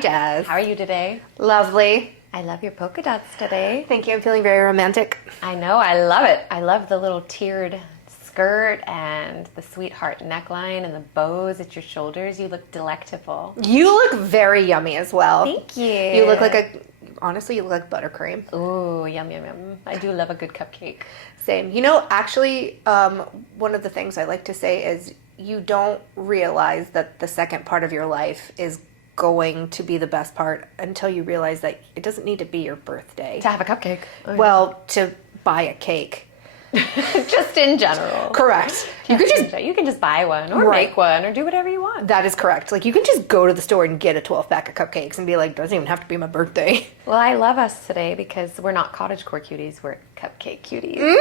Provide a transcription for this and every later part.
Jazz. How are you today? Lovely. I love your polka dots today. Thank you. I'm feeling very romantic. I know, I love it. I love the little tiered skirt and the sweetheart neckline and the bows at your shoulders. You look delectable. You look very yummy as well. Thank you. You look like honestly, you look like buttercream. Ooh, yum, yum, yum. I do love a good cupcake. Same. You know, actually, one of the things I like to say is you don't realize that the second part of your life is going to be the best part until you realize that it doesn't need to be your birthday. To have a cupcake. Well, to buy a cake. Just in general. Correct. You can just buy one or Right. make one or do whatever you want. That is correct. Like, you can just go to the store and get a 12-pack of cupcakes and be like, doesn't even have to be my birthday. Well, I love us today because we're not cottagecore cuties, we're cupcake cuties.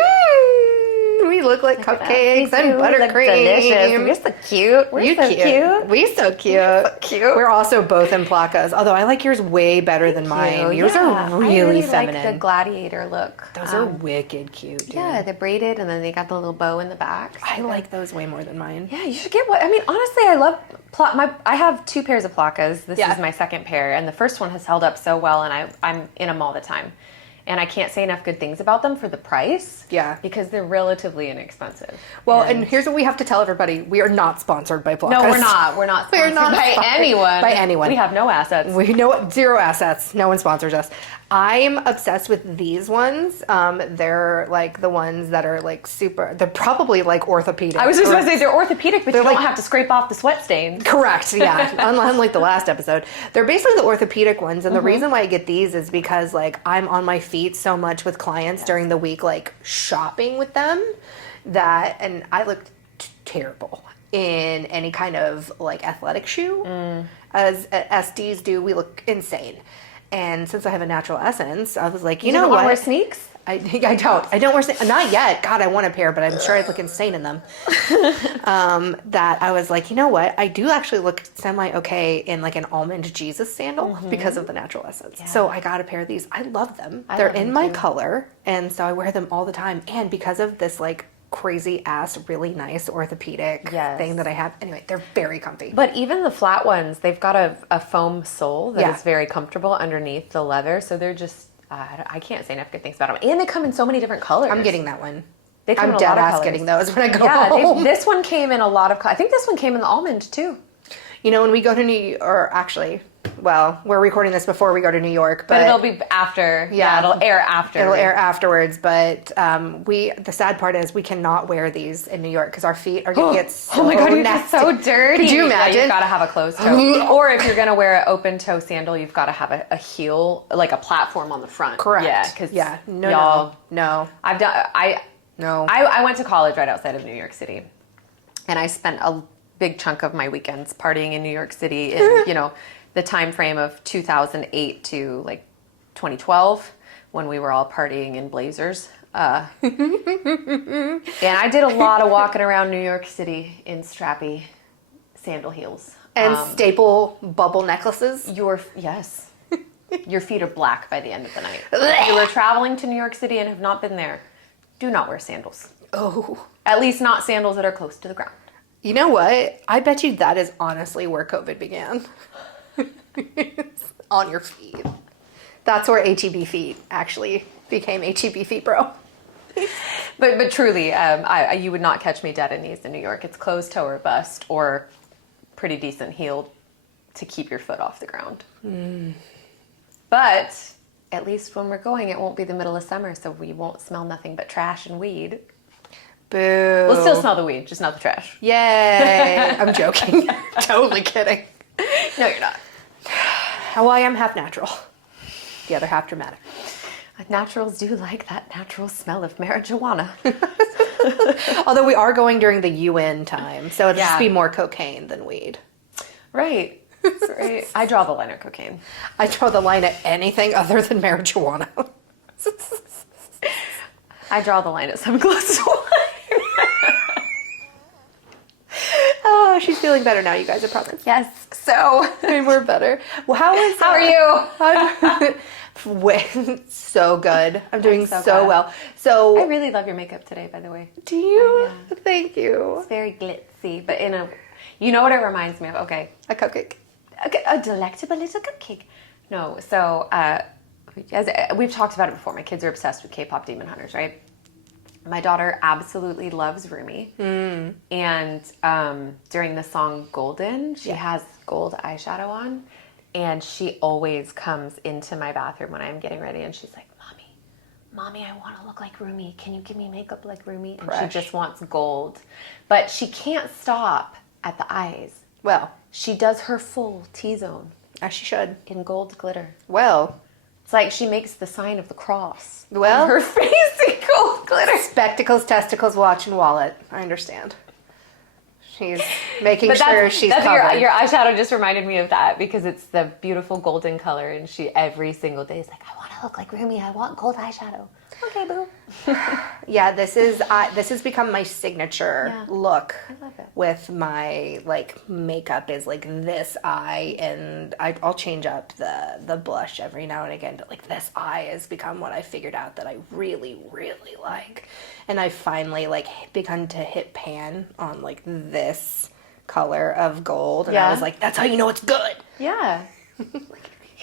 We look like cupcakes and buttercream. Delicious. We're so cute. We're so cute. We're so cute. We're also both in placas, although I like yours way better than mine. Yours are really feminine. Like the gladiator look. Those are wicked cute, dude. Yeah, they're braided and then they got the little bow in the back. So I like those way more than mine. Yeah, you should get one. I mean, honestly, I love I have 2 pairs of placas. This is my second pair, and the first one has held up so well, and I'm in them all the time. And I can't say enough good things about them for the price. Yeah. Because they're relatively inexpensive. Well, and here's what we have to tell everybody. We are not sponsored by placas. No, we're not. We're not sponsored by anyone. By anyone. We have no assets. We know zero assets. No one sponsors us. I'm obsessed with these ones. They're like the ones that are like super, they're probably like orthopedic. I was just going to say they're orthopedic, but you don't have to scrape off the sweat stains. Correct, yeah. Unlike the last episode. They're basically the orthopedic ones. And the reason why I get these is because like I'm on my feet so much with clients during the week, like shopping with them, and I look terrible in any kind of like athletic shoe. As SDs do, we look insane. And since I have a natural essence, I was like, you know what? Wear sneaks? I don't wear sneaks. Not yet. God, I want a pair, but I'm sure I'd look insane in them. That I was like, you know what? I do actually look semi-okay in like an almond Jesus sandal because of the natural essence. Yeah. So I got a pair of these. I love them. They're in my color. And so I wear them all the time. And because of this like crazy ass, really nice orthopedic thing that I have. Anyway, they're very comfy. But even the flat ones, they've got a foam sole that is very comfortable underneath the leather. So they're just, I can't say enough good things about them. And they come in so many different colors. I'm getting that one. They come I'm in a dead lot of ass colors. getting those when I go home. This one came in a lot of, I think this one came in the almond too. You know, when we go to New York, or actually, well, we're recording this before we go to New York, but it'll be after. Yeah, it'll air after. It'll air afterwards, but the sad part is we cannot wear these in New York because our feet are going to get so my God, nasty. so dirty. Could you imagine? Yeah, you've got to have a closed toe. Or if you're going to wear an open toe sandal, you've got to have a heel, like a platform on the front. Correct. Yeah, because No. I went to college right outside of New York City, and I spent a big chunk of my weekends partying in New York City in, the time frame of 2008 to like 2012 when we were all partying in blazers. And I did a lot of walking around New York City in strappy sandal heels. And staple bubble necklaces. Your feet are black by the end of the night. If you were traveling to New York City and have not been there, do not wear sandals. Oh. At least not sandals that are close to the ground. You know what? I bet you that is honestly where COVID began. On your feet. That's where HEB feet actually became HEB feet, bro. But truly, you would not catch me dead in these in New York. It's closed toe or bust or pretty decent heel to keep your foot off the ground. But at least when we're going, it won't be the middle of summer, so we won't smell nothing but trash and weed. Boo. We'll still smell the weed, just not the trash. Yay. I'm joking. Totally kidding. No, you're not. Well, I am half natural. The other half dramatic. Naturals do like that natural smell of marijuana. Although we are going during the UN time, so it'll just be more cocaine than weed. Right. Right. I draw the line at cocaine. I draw the line at anything other than marijuana. I draw the line at some glass of wine. Oh, she's feeling better now, you guys, I promise. Yes. So, And we're better. Well, how are you? So good. I'm doing so glad. well. So I really love your makeup today, by the way. do you? Yeah. Thank you. It's very glitzy, but you know what it reminds me of? Okay. A cupcake. a delectable little cupcake. No, so as we've talked about it before, my kids are obsessed with K-pop Demon Hunters, right? My daughter absolutely loves Rumi. And during the song Golden, she has gold eyeshadow on. And she always comes into my bathroom when I'm getting ready and she's like, Mommy, I want to look like Rumi. Can you give me makeup like Rumi? And she just wants gold. But she can't stop at the eyes. Well, she does her full T-zone. As she should. In gold glitter. Well. It's like she makes the sign of the cross. Well. On her face in gold glitter. Spectacles, testicles, watch, and wallet. I understand. She's making sure she's covered. Your eyeshadow just reminded me of that because it's the beautiful golden color and she every single day is like, I want to look like Rumi. I want gold eyeshadow. Okay, boo. Yeah, this has become my signature look. I love it. With my like makeup is like this eye, and I'll change up the blush every now and again, but like this eye has become what I figured out that I really, really like. And I finally like begun to hit pan on like this color of gold, and I was like, that's how you know it's good. Yeah.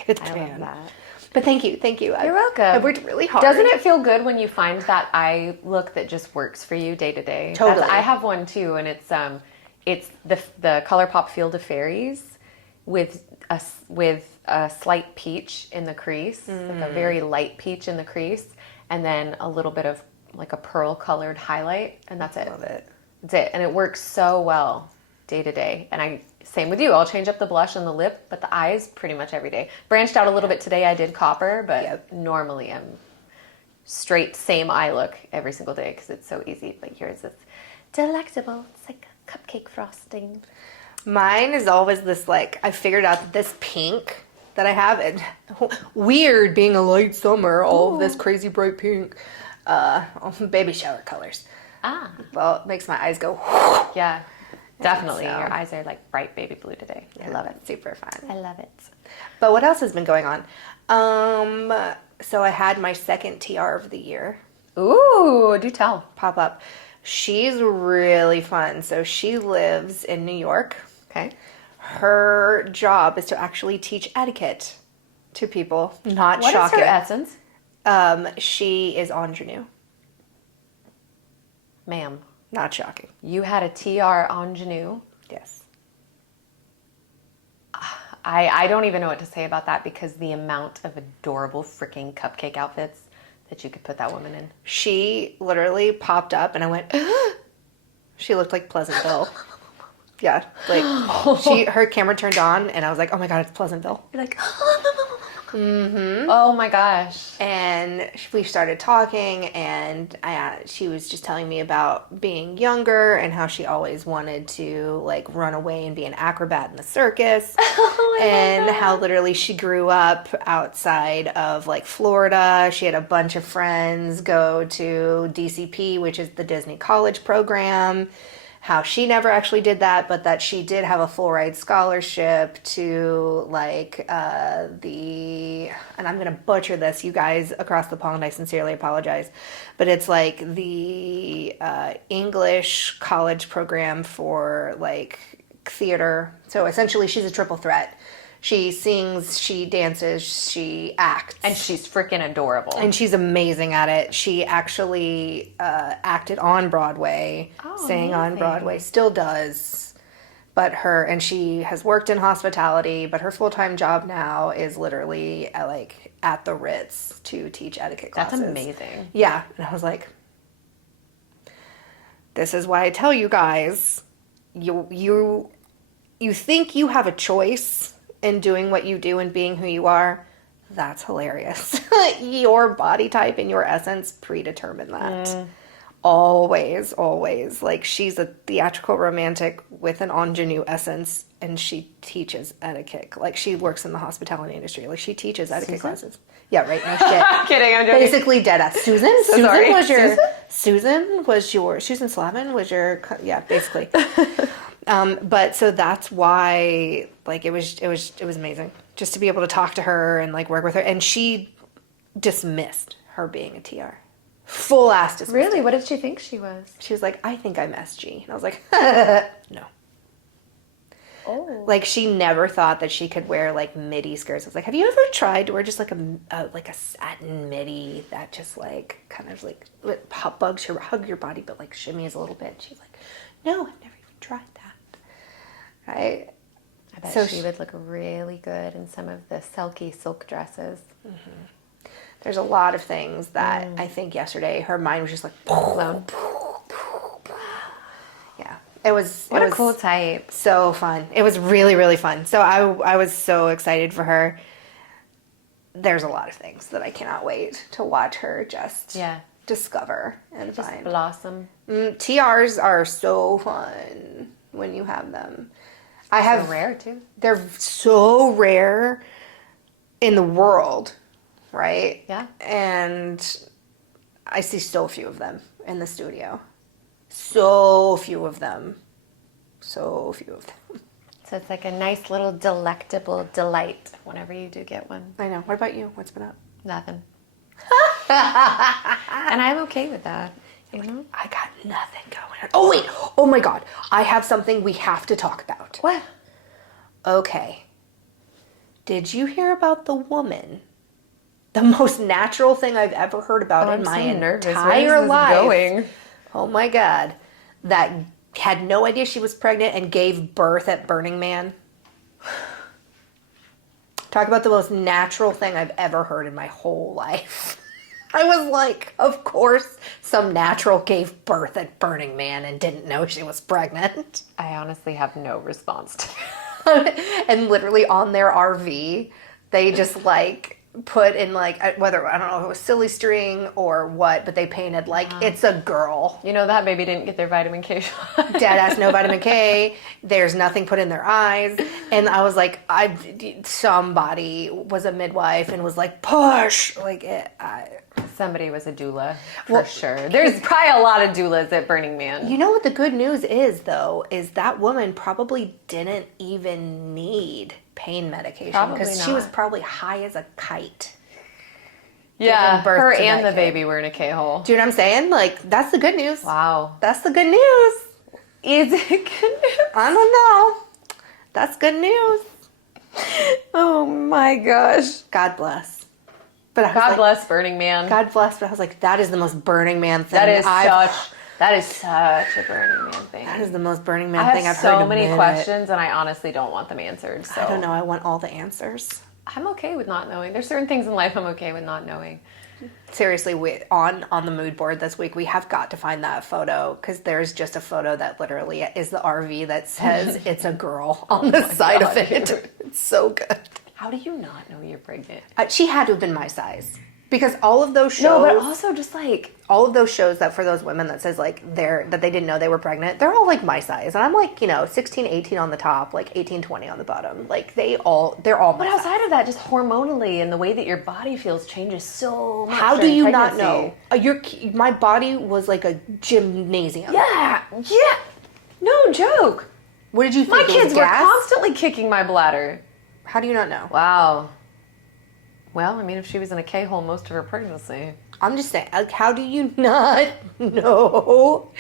It's I pan. love that. But thank you. You're welcome. I worked really hard. Doesn't it feel good when you find that eye look that just works for you day to day? Totally. I have one too, and it's the ColourPop Field of Fairies with a slight peach in the crease, like a very light peach in the crease, and then a little bit of like a pearl colored highlight, and that's it. Love it. That's it, and it works so well day to day. And same with you. I'll change up the blush and the lip, but the eyes pretty much every day. Branched out a little bit today. I did copper, but normally I'm straight same eye look every single day because it's so easy. But yours is delectable. It's like a cupcake frosting. Mine is always this like, I figured out that this pink that I have, and weird being a light summer, all of this crazy bright pink, baby shower colors. Well, it makes my eyes go. Yeah. Definitely. So, your eyes are like bright baby blue today. I love it. Super fun. I love it. But what else has been going on? So I had my second TR of the year. Ooh, do tell. Pop up. She's really fun. So she lives in New York. Okay. Her job is to actually teach etiquette to people. Not what shocking. What is her essence? She is ingenue. Ma'am. Not shocking. You had a TR ingenue. Yes. I don't even know what to say about that because the amount of adorable freaking cupcake outfits that you could put that woman in. She literally popped up and I went, she looked like Pleasantville. Yeah. Like her camera turned on and I was like, oh my God, it's Pleasantville. You're like, oh my gosh. And we started talking and she was just telling me about being younger and how she always wanted to like run away and be an acrobat in the circus. And how literally she grew up outside of like Florida. She had a bunch of friends go to DCP, which is the Disney College Program. How she never actually did that, but that she did have a full ride scholarship to like and I'm gonna butcher this, you guys across the pond, I sincerely apologize, but it's like the English college program for like theater. So essentially she's a triple threat. She sings, she dances, she acts. And she's freaking adorable. And she's amazing at it. She actually acted on Broadway, sang on Broadway, still does. But and she has worked in hospitality, but her full-time job now is literally at the Ritz to teach etiquette classes. That's amazing. Yeah. And I was like, this is why I tell you guys, you think you have a choice in doing what you do and being who you are. That's hilarious. Your body type and your essence predetermine that. Always, always. Like she's a theatrical romantic with an ingenue essence and she teaches etiquette. Like she works in the hospitality industry. Like she teaches etiquette classes. Yeah, right. No shit. I'm kidding. I'm joking. Basically dead ass. Susan Slavin was your, yeah, basically. But so that's why, like, it was amazing just to be able to talk to her and like work with her. And she dismissed her being a TR. Full ass dismissed. Really? What did she think she was? She was like, I think I'm SG. And I was like, no. Oh. Like, she never thought that she could wear, like, midi skirts. I was like, have you ever tried to wear just, like, a satin midi that just, like, kind of, like, hug your body, but, like, shimmies a little bit? She's like, no, I've never even tried that. Right? I bet she would look really good in some of the silk dresses. Mm-hmm. There's a lot of things that I think yesterday her mind was just like blown. Yeah, it was. What a cool type! So fun. It was really, really fun. So I was so excited for her. There's a lot of things that I cannot wait to watch her just discover and just find. Blossom. TRs are so fun when you have them. So rare too. They're so rare in the world, right? Yeah. And I see so few of them in the studio. So few of them. So few of them. So it's like a nice little delectable delight whenever you do get one. I know. What about you? What's been up? Nothing. And I'm okay with that. You know? I got nothing going on. Oh, wait. Oh, my God. I have something we have to talk about. What? Okay. Did you hear about the woman? The most natural thing I've ever heard about in my entire life. Going? Oh, my God. That had no idea she was pregnant and gave birth at Burning Man. Talk about the most natural thing I've ever heard in my whole life. I was like, of course, some natural gave birth at Burning Man and didn't know she was pregnant. I honestly have no response to that. And literally on their RV, they just like put in like, whether, I don't know if it was silly string or what, but they painted like, it's a girl. You know, that baby didn't get their vitamin K shot. Dead ass, no vitamin K. There's nothing put in their eyes. And I was like, somebody was a midwife and was like, push. Like, somebody was a doula, for sure. There's probably a lot of doulas at Burning Man. You know what the good news is, though, is that woman probably didn't even need pain medication because she was probably high as a kite. Yeah, her and the baby were in a K-hole. Do you know what I'm saying? Like, that's the good news. Wow. That's the good news. Is it good news? I don't know. That's good news. Oh my gosh. God bless. But God bless Burning Man. God bless. But I was like, that is the most Burning Man thing. That is such a Burning Man thing. That is the most Burning Man thing I've heard. I have so many questions, and I honestly don't want them answered. So I don't know. I want all the answers. I'm okay with not knowing. There's certain things in life I'm okay with not knowing. Seriously, on the mood board this week, we have got to find that photo because there's just a photo that literally is the RV that says it's a girl on the side of it. It's so good. How do you not know you're pregnant? She had to have been my size. Because all of those shows... No, but also just like... All of those shows that for those women that says like that they didn't know they were pregnant, they're all like my size. And I'm like, 16, 18 on the top, like 18, 20 on the bottom. Like they're all my But outside of that, just hormonally and the way that your body feels changes so much. How do you not know? My body was like a gymnasium. Yeah. No joke. What did you think? My kids were constantly kicking my bladder. How do you not know? Wow. Well, I mean, if she was in a K-hole most of her pregnancy. I'm just saying, like, how do you not know?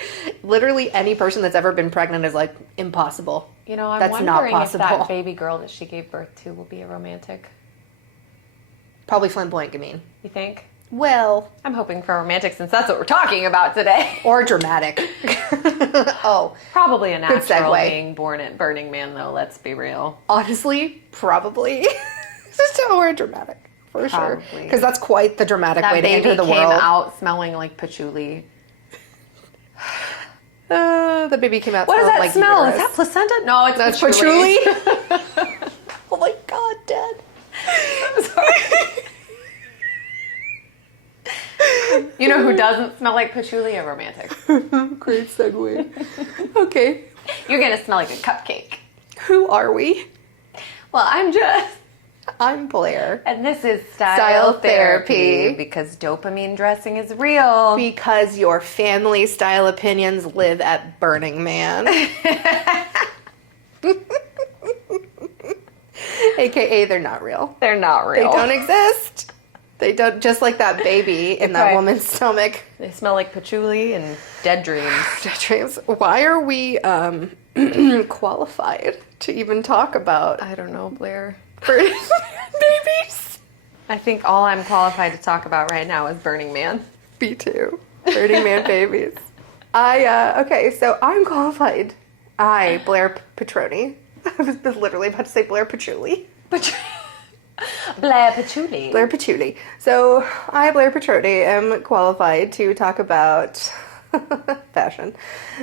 Literally any person that's ever been pregnant is like, impossible. I'm that's wondering not if that possible. baby girl that she gave birth to will be a romantic. Probably flamboyant, you mean? You think? Well, I'm hoping for romantic since that's what we're talking about today. Or dramatic. Probably a natural good segue. Being born at Burning Man, though, let's be real. Honestly, probably. Just or dramatic. For sure. Because that's quite the dramatic way to enter the world. That baby came out smelling like patchouli. The baby came out smelling like What does that smell? uterus. Is that placenta? No, it's patchouli. Oh my God, Dad. I'm sorry. You know who doesn't smell like patchouli? A romantic. Great segue. Okay. You're going to smell like a cupcake. Who are we? Well, I'm Blair. And this is Style Therapy. Because dopamine dressing is real. Because your family style opinions live at Burning Man. AKA, they're not real. They're not real. They don't exist. They don't, just like that baby in that woman's stomach. They smell like patchouli and dead dreams. Dead dreams. Why are we qualified to even talk about I don't know, Blair. Burning Man babies. I think all I'm qualified to talk about right now is Burning Man. Me too. Burning Man babies. Okay, so I'm qualified. Blair Petroni. I was literally about to say Blair Patchouli. Blair Patchouli. Blair Patchouli. So I, Blair Petroni, am qualified to talk about fashion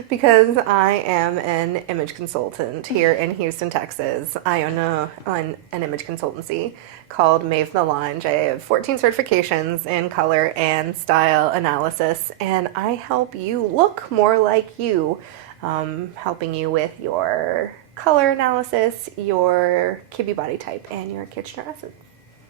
because I am an image consultant here in Houston, Texas. I own an image consultancy called Maeve Melange. I have 14 certifications in color and style analysis, and I help you look more like you, helping you with your color analysis, your Kibbe body type, and your Kitchener essence.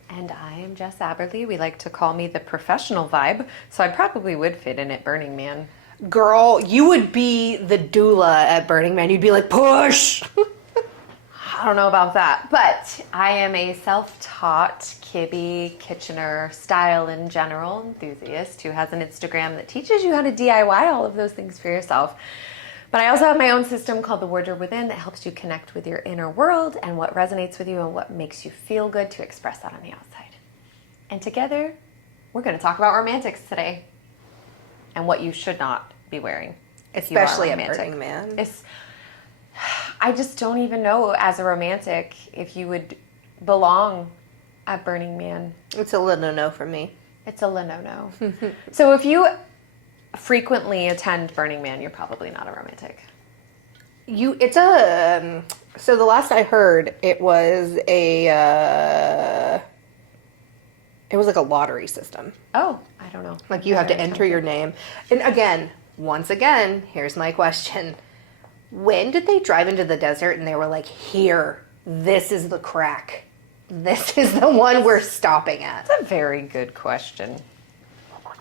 And I am Jess Aberly. We like to call me the professional vibe, so I probably would fit in at Burning Man. Girl, you would be the doula at Burning Man. You'd be like, push! I don't know about that, but I am a self-taught Kibbe, Kitchener, style in general enthusiast who has an Instagram that teaches you how to DIY all of those things for yourself. But I also have my own system called the Wardrobe Within that helps you connect with your inner world and what resonates with you and what makes you feel good to express that on the outside. And together, we're going to talk about romantics today and what you should not be wearing. Especially at Burning Man. I just don't even know as a romantic if you would belong at Burning Man. It's a little no for me. It's a no. So if you frequently attend Burning Man, you're probably not a romantic. So the last I heard, it was like a lottery system. Oh, I don't know. Like you have to enter your name. And once again, here's my question. When did they drive into the desert and they were like, here, this is the crack. This is the one we're stopping at? That's a very good question.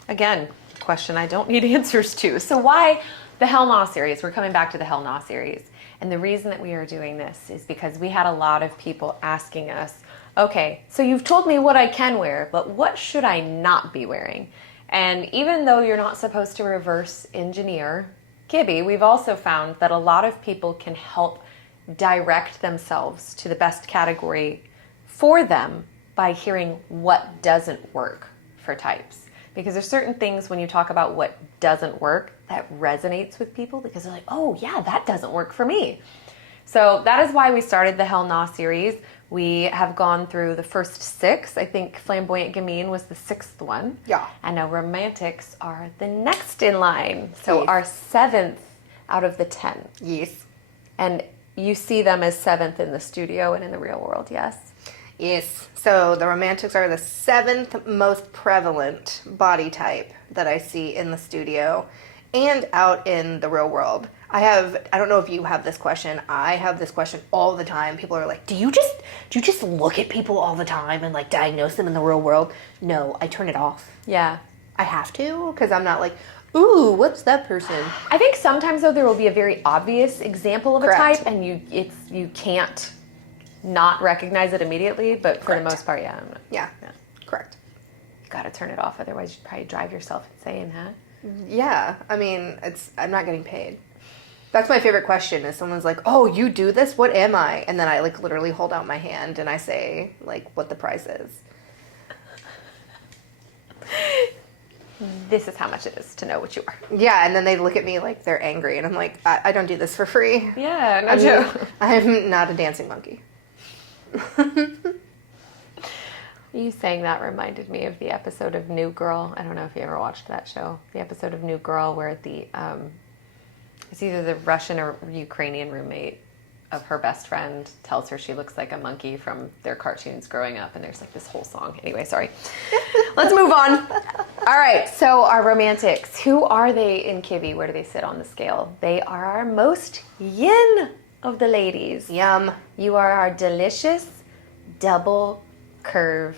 Again, question I don't need answers to. So why the Hell Naw series? We're coming back to the Hell Naw series. And the reason that we are doing this is because we had a lot of people asking us, okay, so you've told me what I can wear, but what should I not be wearing? And even though you're not supposed to reverse engineer Kibbe, we've also found that a lot of people can help direct themselves to the best category for them by hearing what doesn't work for types. Because there's certain things when you talk about what doesn't work that resonates with people because they're like, oh yeah, that doesn't work for me. So that is why we started the Hell Naw series. We have gone through the first 6. I think Flamboyant Gamine was the 6th one. Yeah. And now Romantics are the next in line. So Yes. our 7th out of the 10. Yes. And you see them as 7th in the studio and in the real world, yes? Yes. So the romantics are the 7th most prevalent body type that I see in the studio and out in the real world. I don't know if you have this question. I have this question all the time. People are like, do you just look at people all the time and like diagnose them in the real world? No, I turn it off. Yeah. I have to because I'm not like, ooh, what's that person? I think sometimes though there will be a very obvious example of Correct. a type and you can't not recognize it immediately, but for Correct. the most part, yeah. Yeah. Correct. You gotta turn it off, otherwise you'd probably drive yourself insane, huh? Yeah. I mean, I'm not getting paid. That's my favorite question is someone's like, oh, you do this? What am I? And then I like literally hold out my hand and I say like what the price is. This is how much it is to know what you are. Yeah, and then they look at me like they're angry and I'm like, I don't do this for free. Yeah, no joke. I'm not a dancing monkey. You saying that reminded me of the episode of New Girl. I don't know if you ever watched that show. The episode of New Girl where it's either the Russian or Ukrainian roommate of her best friend tells her she looks like a monkey from their cartoons growing up, and there's like this whole song. Anyway, sorry. Let's move on. All right, so our romantics. Who are they in Kibbe? Where do they sit on the scale? They are our most yin of the ladies. Yum. You are our delicious, double curve,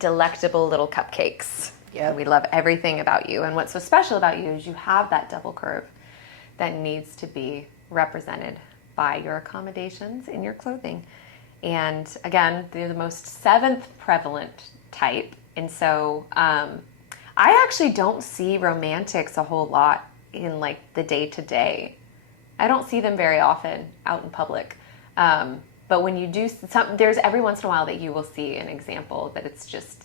delectable little cupcakes. Yep. We love everything about you. And what's so special about you is you have that double curve that needs to be represented by your accommodations in your clothing. And again, they're the most 7th prevalent type. And so I actually don't see romantics a whole lot in like the day-to-day. I don't see them very often out in public. But when you do, there's every once in a while that you will see an example that it's just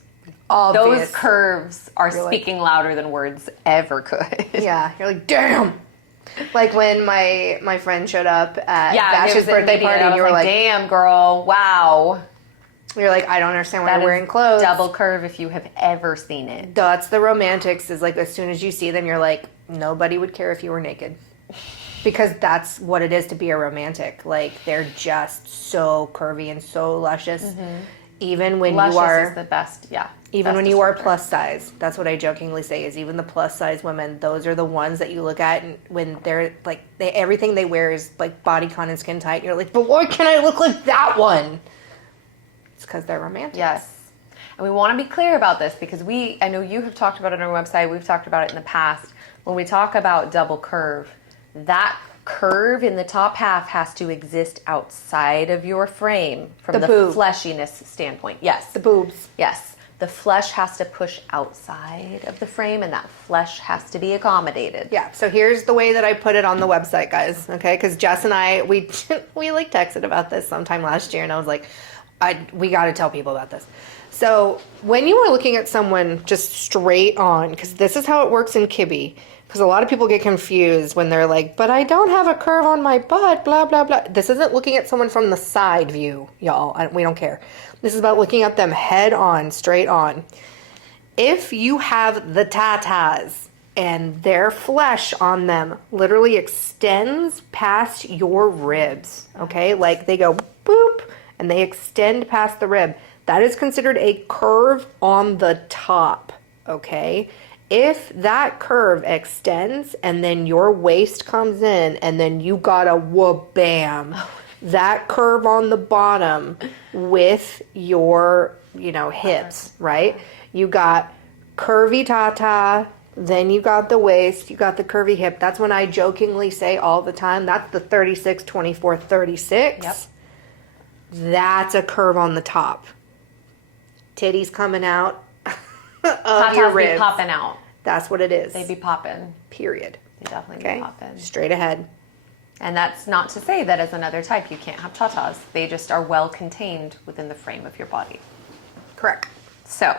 obvious. Those curves are speaking louder than words ever could. Yeah, you're like, damn. Like when my friend showed up at Dash's birthday party, and you were like, damn, girl, wow. You're like, I don't understand why you're wearing clothes. Double curve if you have ever seen it. That's the romantics, is like as soon as you see them, you're like, nobody would care if you were naked. Because that's what it is to be a romantic. Like, they're just so curvy and so luscious. Mm-hmm. Even when luscious you are... is the best, yeah. Even when you are plus size. That's what I jokingly say, is even the plus size women, those are the ones that you look at and when they're like, everything they wear is like bodycon and skin tight. You're like, but why can't I look like that one? It's because they're romantic. Yes. And we want to be clear about this because I know you have talked about it on our website. We've talked about it in the past. When we talk about double curve, that curve in the top half has to exist outside of your frame from the fleshiness standpoint. Yes. The boobs. Yes. The flesh has to push outside of the frame and that flesh has to be accommodated. Yeah. So here's the way that I put it on the website, guys. Okay. Because Jess and I, we like texted about this sometime last year and I was like, we got to tell people about this. So when you are looking at someone just straight on, because this is how it works in Kibbe. Because a lot of people get confused when they're like, but I don't have a curve on my butt, blah, blah, blah. This isn't looking at someone from the side view, y'all. We don't care. This is about looking at them head on, straight on. If you have the tatas and their flesh on them literally extends past your ribs, okay? Like they go boop and they extend past the rib. That is considered a curve on the top, okay? If that curve extends and then your waist comes in and then you got a whoop-bam, that curve on the bottom with your, hips, right? You got curvy tata, then you got the waist, you got the curvy hip. That's when I jokingly say all the time, that's the 36, 24, 36. Yep. That's a curve on the top. Titties coming out. Tatas be popping out. That's what it is. They be popping. Period. They definitely be popping. Straight ahead. And that's not to say that as another type you can't have tatas. They just are well contained within the frame of your body. Correct. So,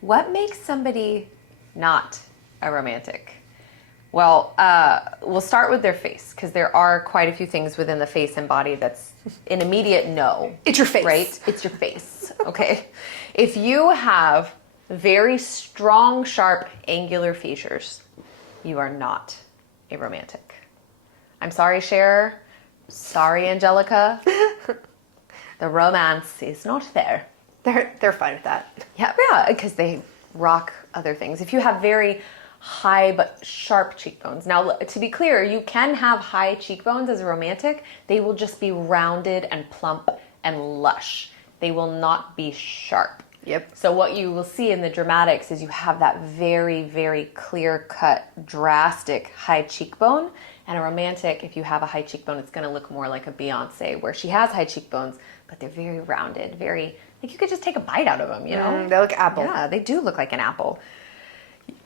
what makes somebody not a romantic? Well, we'll start with their face because there are quite a few things within the face and body that's an immediate no. It's your face. Right? It's your face. Okay. If you have very strong, sharp, angular features, you are not a romantic. I'm sorry, Cher. Sorry, Angelica. The romance is not there. They're fine with that. Yeah, because they rock other things. If you have very high but sharp cheekbones. Now, to be clear, you can have high cheekbones as a romantic. They will just be rounded and plump and lush. They will not be sharp. Yep. So what you will see in the dramatics is you have that very, very clear-cut, drastic high cheekbone. And a romantic, if you have a high cheekbone, it's going to look more like a Beyonce, where she has high cheekbones, but they're very rounded, very, like you could just take a bite out of them, you know? They look apple. Yeah, they do look like an apple.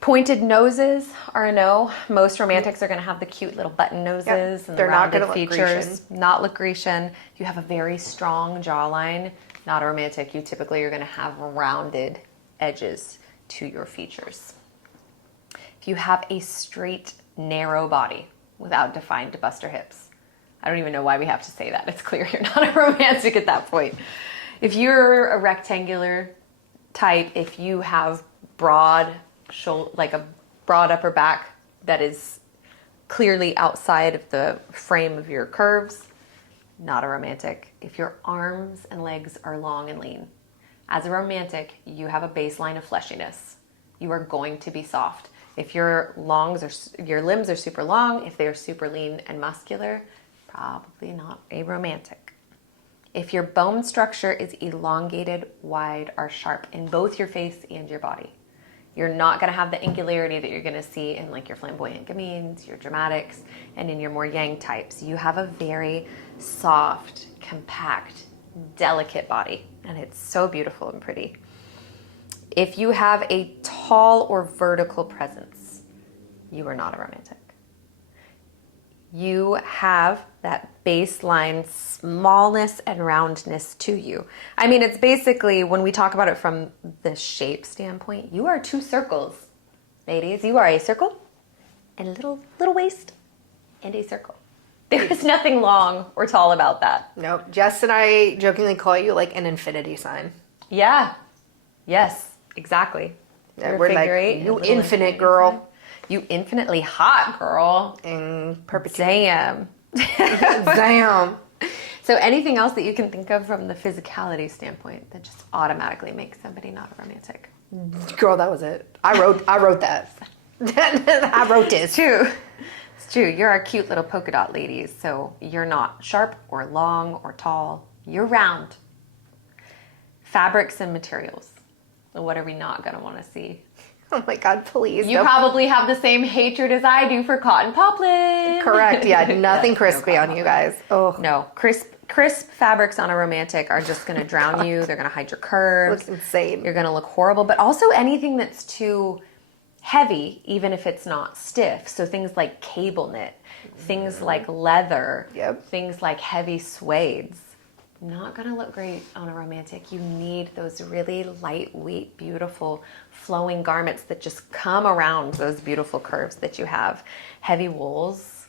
Pointed noses are a no. Most romantics are going to have the cute little button noses and the rounded features. Not look Grecian. You have a very strong jawline. Not a romantic. You typically are going to have rounded edges to your features. If you have a straight, narrow body without defined bust or hips, I don't even know why we have to say that. It's clear you're not a romantic at that point. If you're a rectangular type, if you have broad shoulder, like a broad upper back that is clearly outside of the frame of your curves, not a romantic. If your arms and legs are long and lean, as a romantic, you have a baseline of fleshiness. You are going to be soft. If your limbs are super long, if they are super lean and muscular, probably not a romantic. If your bone structure is elongated, wide, or sharp in both your face and your body, you're not going to have the angularity that you're going to see in like your flamboyant gamines, your dramatics, and in your more yang types. You have a very soft, compact, delicate body, and it's so beautiful and pretty. If you have a tall or vertical presence, you are not a romantic. You have that baseline smallness and roundness to you. I mean, it's basically, when we talk about it from the shape standpoint, you are 2 circles. Ladies, you are a circle and a little waist and a circle. There is nothing long or tall about that. Nope. Jess and I jokingly call you like an infinity sign. Yeah. Yes, exactly. Yeah, we're like, you infinite girl. Sign. You infinitely hot girl. In perpetuity. Damn. Damn. So anything else that you can think of from the physicality standpoint that just automatically makes somebody not a romantic? Girl, that was it. I wrote that. I wrote this. It's true. You're our cute little polka dot ladies. So you're not sharp or long or tall. You're round. Fabrics and materials. What are we not going to want to see? Oh my God, please. You probably have the same hatred as I do for cotton poplin. Correct. Yeah, nothing crispy on you guys. Oh no, crisp fabrics on a romantic are just going to drown you. They're going to hide your curves. Looks insane. You're going to look horrible. But also anything that's too heavy, even if it's not stiff. So things like cable knit, things like leather, things like heavy suedes. Not gonna look great on a romantic. You need those really lightweight, beautiful, flowing garments that just come around those beautiful curves that you have. Heavy wools,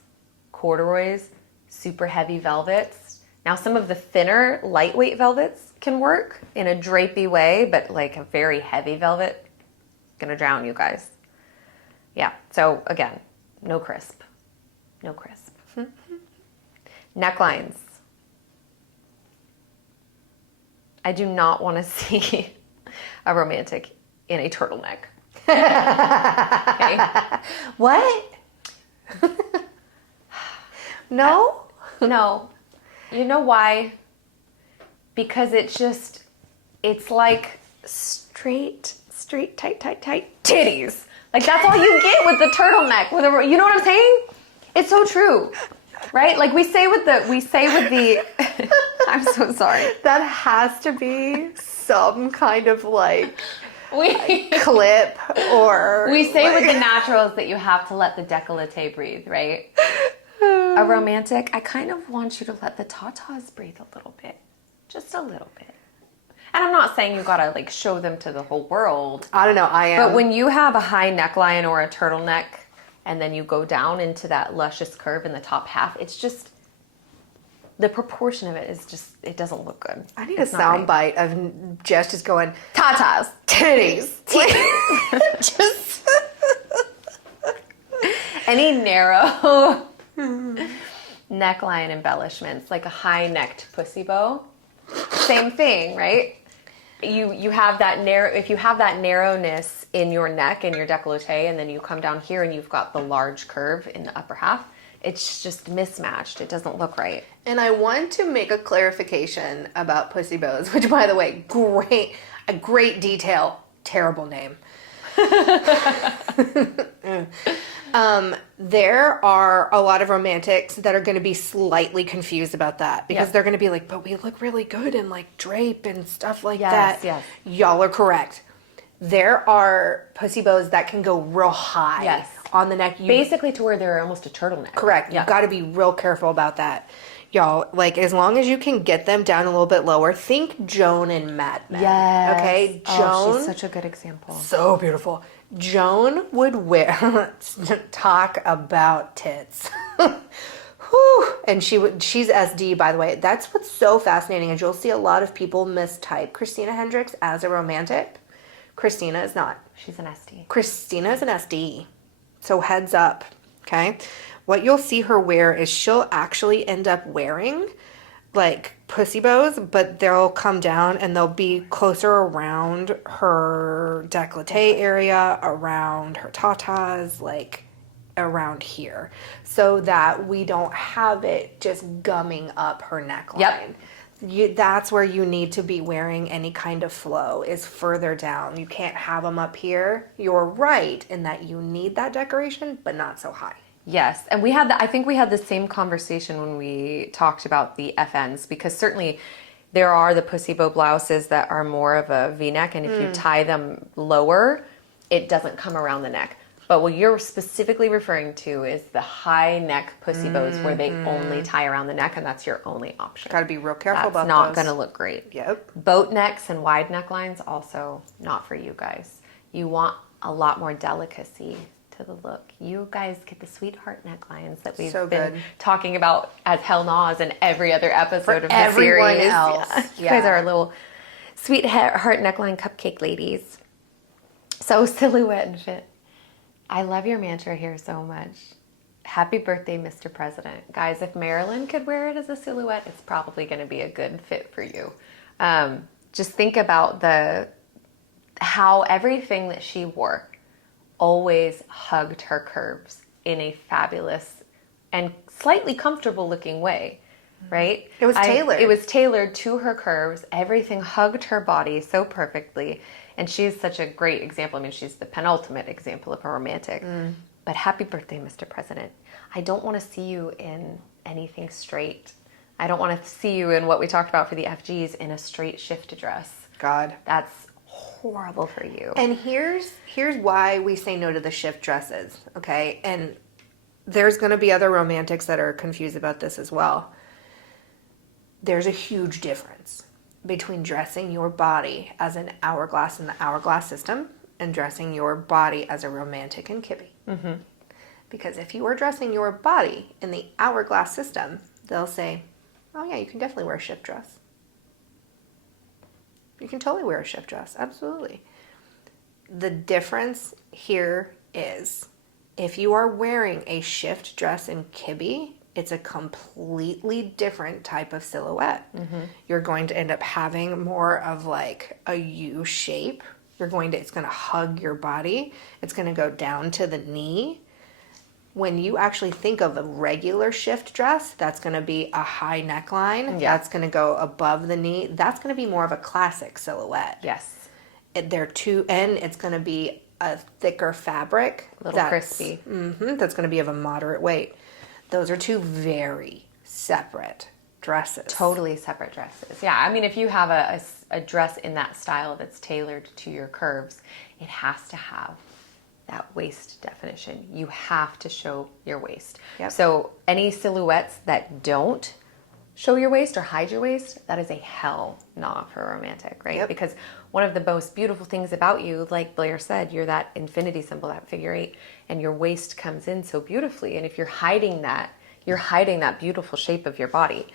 corduroys, super heavy velvets. Now some of the thinner, lightweight velvets can work in a drapey way, but like a very heavy velvet, gonna drown you guys. Yeah, so again, no crisp. No crisp. Necklines. I do not want to see a romantic in a turtleneck. Okay. What? No? No. You know why? Because it's like straight, tight titties. Like that's all you get with the turtleneck. You know what I'm saying? It's so true. Right? Like we say with the I'm so sorry. That has to be some kind of like clip or we say with the naturals that you have to let the décolleté breathe, right? A romantic, I kind of want you to let the tatas breathe a little bit. Just a little bit. And I'm not saying you gotta like show them to the whole world. I don't know, I am. But when you have a high neckline or a turtleneck and then you go down into that luscious curve in the top half, it's just, the proportion of it is just, it doesn't look good. I need a sound bite of Jess just going, tatas, titties. Just any narrow neckline embellishments, like a high-necked pussy bow. Same thing, right? You have that if you have that narrowness in your neck and your décolleté, and then you come down here and you've got the large curve in the upper half, it's just mismatched. It doesn't look right. And I want to make a clarification about pussy bows, which, by the way, a great detail, terrible name. There are a lot of romantics that are going to be slightly confused about that because they're going to be like, but we look really good in like drape and stuff like that. Yes. Y'all are correct. There are pussy bows that can go real high on the neck. Basically to where they're almost a turtleneck. Correct. You've got to be real careful about that. Y'all, like, as long as you can get them down a little bit lower, think Joan and Mad Men. Yes. Okay? Joan. Oh, she's such a good example. So beautiful. Joan would wear, talk about tits. Whew. And she's SD, by the way. That's what's so fascinating is you'll see a lot of people mistype Christina Hendricks as a romantic. Christina is not. She's an SD. Christina is an SD. So heads up, okay? What you'll see her wear is she'll actually end up wearing like pussy bows, but they'll come down and they'll be closer around her décolleté area, around her tatas, like around here, so that we don't have it just gumming up her neckline. That's where you need to be wearing any kind of flow, is further down. You can't have them up here. You're right in that you need that decoration, but not so high. Yes, and I think we had the same conversation when we talked about the FNs, because certainly there are the pussy bow blouses that are more of a V-neck, and if you tie them lower, it doesn't come around the neck. But what you're specifically referring to is the high neck pussy bows where they only tie around the neck, and that's your only option. Got to be real careful about That's not those. going to look great. Yep. Boat necks and wide necklines, also not for you guys. You want a lot more delicacy to the look. You guys get the sweetheart necklines that we've been talking about as Hell Naws in every other episode of the series. Else. Yeah. You guys are our little sweetheart neckline cupcake ladies. So silhouette and fit. I love your mantra here so much. Happy birthday, Mr. President. Guys, if Marilyn could wear it as a silhouette, it's probably going to be a good fit for you. Just think about how everything that she wore always hugged her curves in a fabulous and slightly comfortable looking way, right? It was tailored. It was tailored to her curves. Everything hugged her body so perfectly. And she's such a great example. I mean, she's the penultimate example of a romantic. But happy birthday, Mr. President. I don't want to see you in anything straight. I don't want to see you in what we talked about for the FGs in a straight shift dress. God. That's horrible for you. And here's why we say no to the shift dresses, okay? And there's going to be other romantics that are confused about this as well. There's a huge difference between dressing your body as an hourglass in the hourglass system and dressing your body as a romantic in Kibbe. Mm-hmm. Because if you are dressing your body in the hourglass system, they'll say, oh yeah, you can definitely wear a shift dress. You can totally wear a shift dress, absolutely. The difference here is if you are wearing a shift dress in Kibbe, it's a completely different type of silhouette. Mm-hmm. You're going to end up having more of like a U shape. It's going to hug your body. It's going to go down to the knee. When you actually think of a regular shift dress, that's going to be a high neckline. Yeah. That's going to go above the knee. That's going to be more of a classic silhouette. Yes. And it's going to be a thicker fabric. A little crispy. That's going to be of a moderate weight. Those are two very separate dresses. Totally separate dresses. Yeah, I mean, if you have a dress in that style that's tailored to your curves, it has to have that waist definition. You have to show your waist. Yep. So any silhouettes that don't show your waist or hide your waist, that is a hell nah for a romantic, right? Yep. Because one of the most beautiful things about you, like Blair said, you're that infinity symbol, that figure 8, and your waist comes in so beautifully. And if you're hiding that beautiful shape of your body.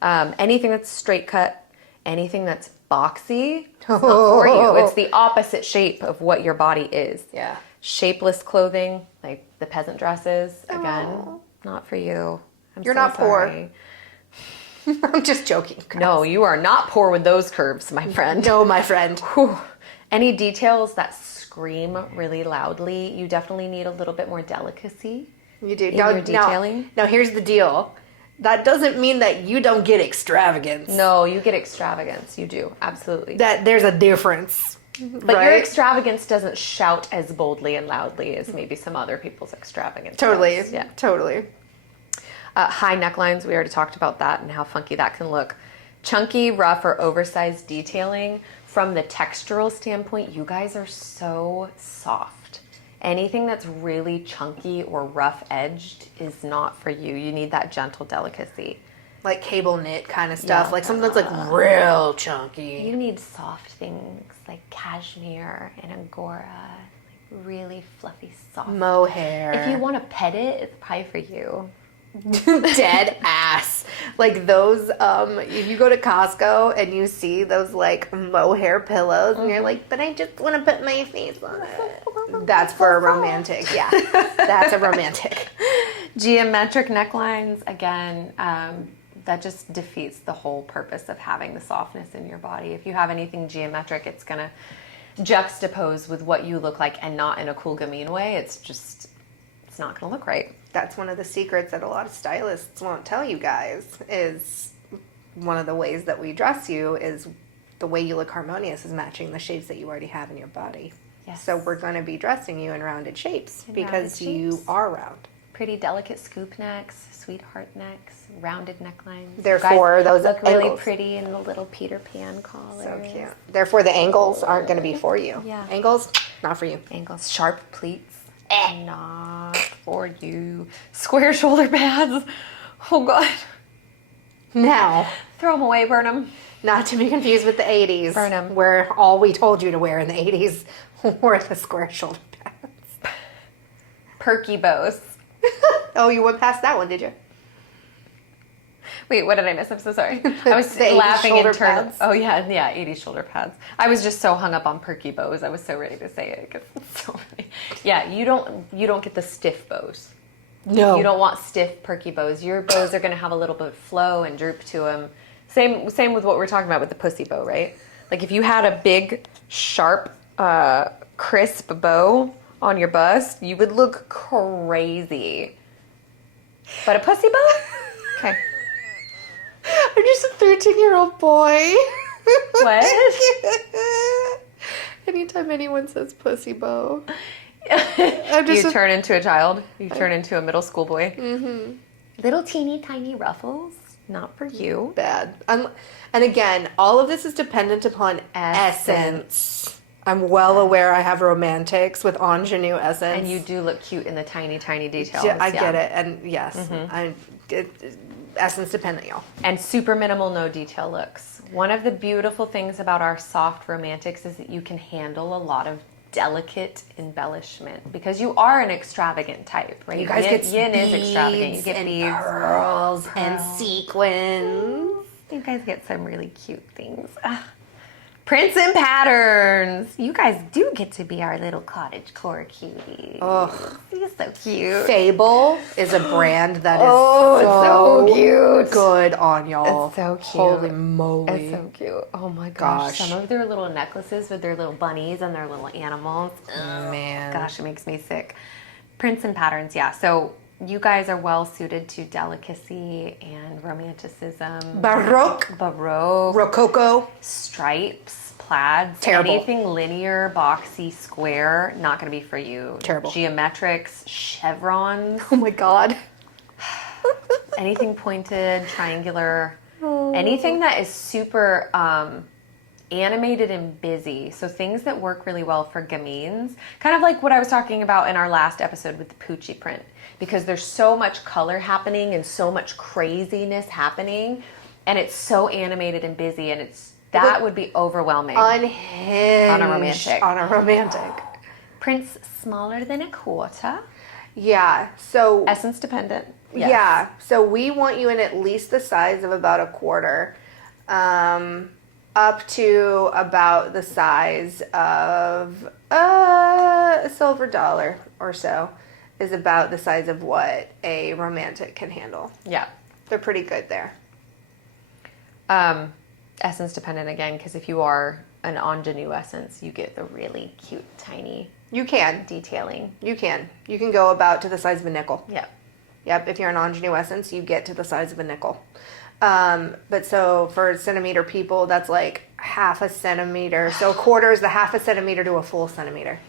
Anything that's straight cut, anything that's boxy, it's not for you. It's the opposite shape of what your body is. Yeah. Shapeless clothing, like the peasant dresses, again, not for you. You're so not sorry. Poor. I'm just joking. Guys. No, you are not poor with those curves, my friend. No, my friend. Whew. Any details that scream really loudly, you definitely need a little bit more delicacy. You do. In your detailing. Now, here's the deal. That doesn't mean that you don't get extravagance. No, you get extravagance. You do. Absolutely. That there's a difference. But right? Your extravagance doesn't shout as boldly and loudly as maybe some other people's extravagance. Totally. Does. Yeah. Totally. High necklines, we already talked about that and how funky that can look. Chunky, rough, or oversized detailing. From the textural standpoint, you guys are so soft. Anything that's really chunky or rough edged is not for you. You need that gentle delicacy. Like cable knit kind of stuff. Yeah. Like something that's like real chunky. You need soft things like cashmere and angora. Like really fluffy, soft. Mohair. If you want to pet it, it's probably for you. Dead ass. Like those, if you go to Costco and you see those like mohair pillows and you're like, but I just want to put my face on it. That's for a romantic. Yeah. That's a romantic. Geometric necklines, again, that just defeats the whole purpose of having the softness in your body. If you have anything geometric, it's going to juxtapose with what you look like and not in a cool, mean way. It's not going to look right. That's one of the secrets that a lot of stylists won't tell you guys is one of the ways that we dress you is the way you look harmonious is matching the shapes that you already have in your body. Yes. So we're going to be dressing you in rounded shapes because you are round. Pretty delicate scoop necks, sweetheart necks, rounded necklines. Therefore, those look angles. Really pretty in the little Peter Pan collars. So cute. Therefore, the angles aren't going to be for you. Yeah. Angles, not for you. Angles, sharp pleats. Not for you. Square shoulder pads. Oh, God. Now, Throw them away, burn them. not to be confused with the 80s, Burn 'em. where all we told you to wear in the 80s were the square shoulder pads. Perky bows. Oh, you went past that one, did you? Wait, what did I miss? I'm so sorry. I was The 80s laughing shoulder internally. pads. Oh, yeah, 80s shoulder pads. I was just so hung up on perky bows. I was so ready to say it. 'Cause it's so funny. Yeah, you don't get the stiff bows. No. You don't want stiff, perky bows. Your bows are going to have a little bit of flow and droop to them. Same with what we're talking about with the pussy bow, right? Like if you had a big, sharp, crisp bow on your bust, you would look crazy. But a pussy bow? Okay. I'm just a 13-year-old boy. What? Anytime anyone says pussy bow, You turn into a child. You turn into a middle school boy. Mm-hmm. Little teeny tiny ruffles. Not for you. bad. And again, all of this is dependent upon essence. I'm well aware I have romantics with ingenue essence. And you do look cute in the tiny, tiny details. Yeah, I get it. And yes, essence dependent, y'all. And super minimal, no detail looks. One of the beautiful things about our soft romantics is that you can handle a lot of delicate embellishment because you are an extravagant type, right? You guys get yin is extravagant. You beads get and beads, pearls and sequins. You guys get some really cute things. Prints and patterns. You guys do get to be our little cottagecore cuties. Ugh. You're so cute. Fable is a brand that is it's so cute. good on y'all. It's so cute. Holy moly. It's so cute. Oh my gosh. Gosh. Some of their little necklaces with their little bunnies and their little animals. Man. Gosh, it makes me sick. Prints and patterns, yeah. So you guys are well suited to delicacy and romanticism. Baroque. Rococo. Stripes, plaids. Terrible. Anything linear, boxy, square, not going to be for you. Terrible. Geometrics, chevrons. Oh my God. Anything pointed, triangular, anything that is super animated and busy. So things that work really well for gamines, kind of like what I was talking about in our last episode with the Poochie print, because there's so much color happening and so much craziness happening, and it's so animated and busy, and that would be overwhelming. Unhinged. On a romantic. Prints smaller than a quarter. Yeah. So Essence dependent. Yes. Yeah. So we want you in at least the size of about a quarter. Up to about the size of a silver dollar or so is about the size of what a romantic can handle. Yeah. They're pretty good there. Essence dependent again, because if you are an ingenue essence, you get the really cute, tiny You can. detailing. You can. You can go about to the size of a nickel. Yep. Yep. If you're an ingenue essence, you get to the size of a nickel. But so for centimeter people, that's like half a centimeter. So a quarter is the half a centimeter to a full centimeter.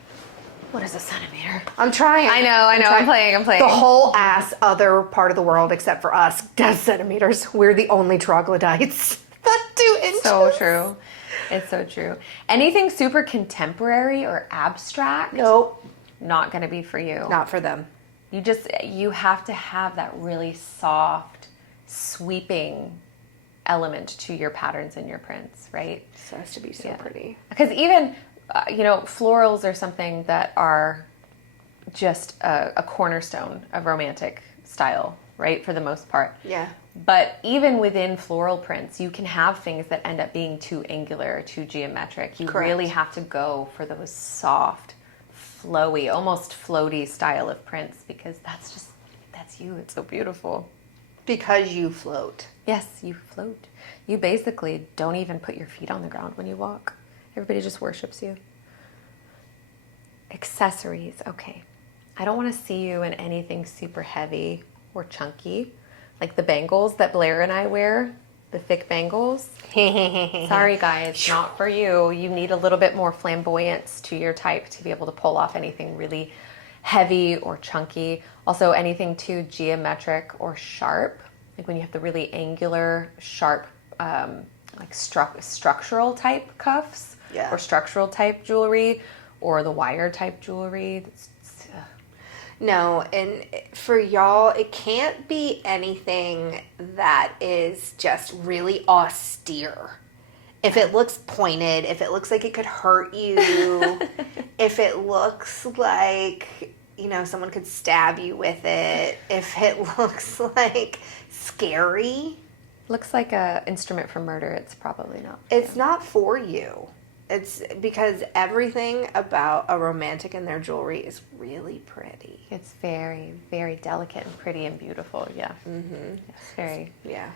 What is a centimeter? I'm trying. I know. I'm playing. The whole ass other part of the world, except for us, does centimeters. We're the only troglodytes that do inches. So true. It's so true. Anything super contemporary or abstract? Nope. Not going to be for you. Not for them. You have to have that really soft, sweeping element to your patterns and your prints, right? It has to be so pretty. Because even, florals are something that are just a cornerstone of romantic style, right? For the most part. Yeah. But even within floral prints, you can have things that end up being too angular, too geometric. You really have to go for those soft, flowy, almost floaty style of prints, because that's you. It's so beautiful. Because you float. Yes, you float. You basically don't even put your feet on the ground when you walk. Everybody just worships you. Accessories, okay. I don't want to see you in anything super heavy or chunky, like the bangles that Blair and I wear, the thick bangles. Sorry guys, not for you. You need a little bit more flamboyance to your type to be able to pull off anything really heavy or chunky. Also anything too geometric or sharp, like when you have the really angular, sharp, like structural type cuffs or structural type jewelry or the wire type jewelry. No, and for y'all, it can't be anything that is just really austere. If it looks pointed, if it looks like it could hurt you, if it looks like, someone could stab you with it, if it looks like scary, Looks like a instrument for murder. It's probably not. it's not for you. It's because everything about a romantic and their jewelry is really pretty. It's very, very delicate and pretty and beautiful. Yeah. Mm-hmm. It's very. Yeah.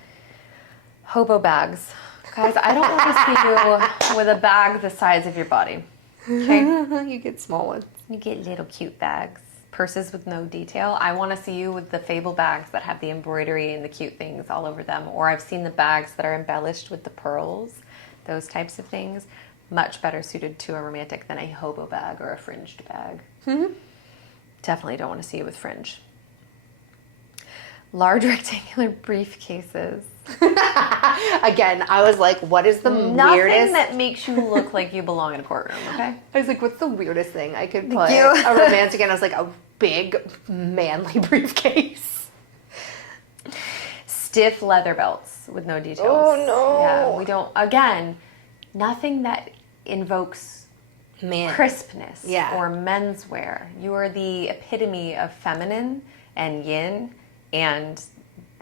Hobo bags. Guys, I don't want to see you with a bag the size of your body. Okay? You get small ones. You get little cute bags. Purses with no detail. I want to see you with the Fable bags that have the embroidery and the cute things all over them. Or I've seen the bags that are embellished with the pearls. Those types of things. Much better suited to a romantic than a hobo bag or a fringed bag. Mm-hmm. Definitely don't want to see you with fringe. Large rectangular briefcases. Again, I was like, what is the Nothing weirdest? that makes you look like you belong in a courtroom, okay? I was like, what's the weirdest thing I could put a romantic in? I was like, a big, manly briefcase. Stiff leather belts with no details. Oh, no. Yeah, we don't, again, nothing that invokes crispness or menswear. You are the epitome of feminine and yin, and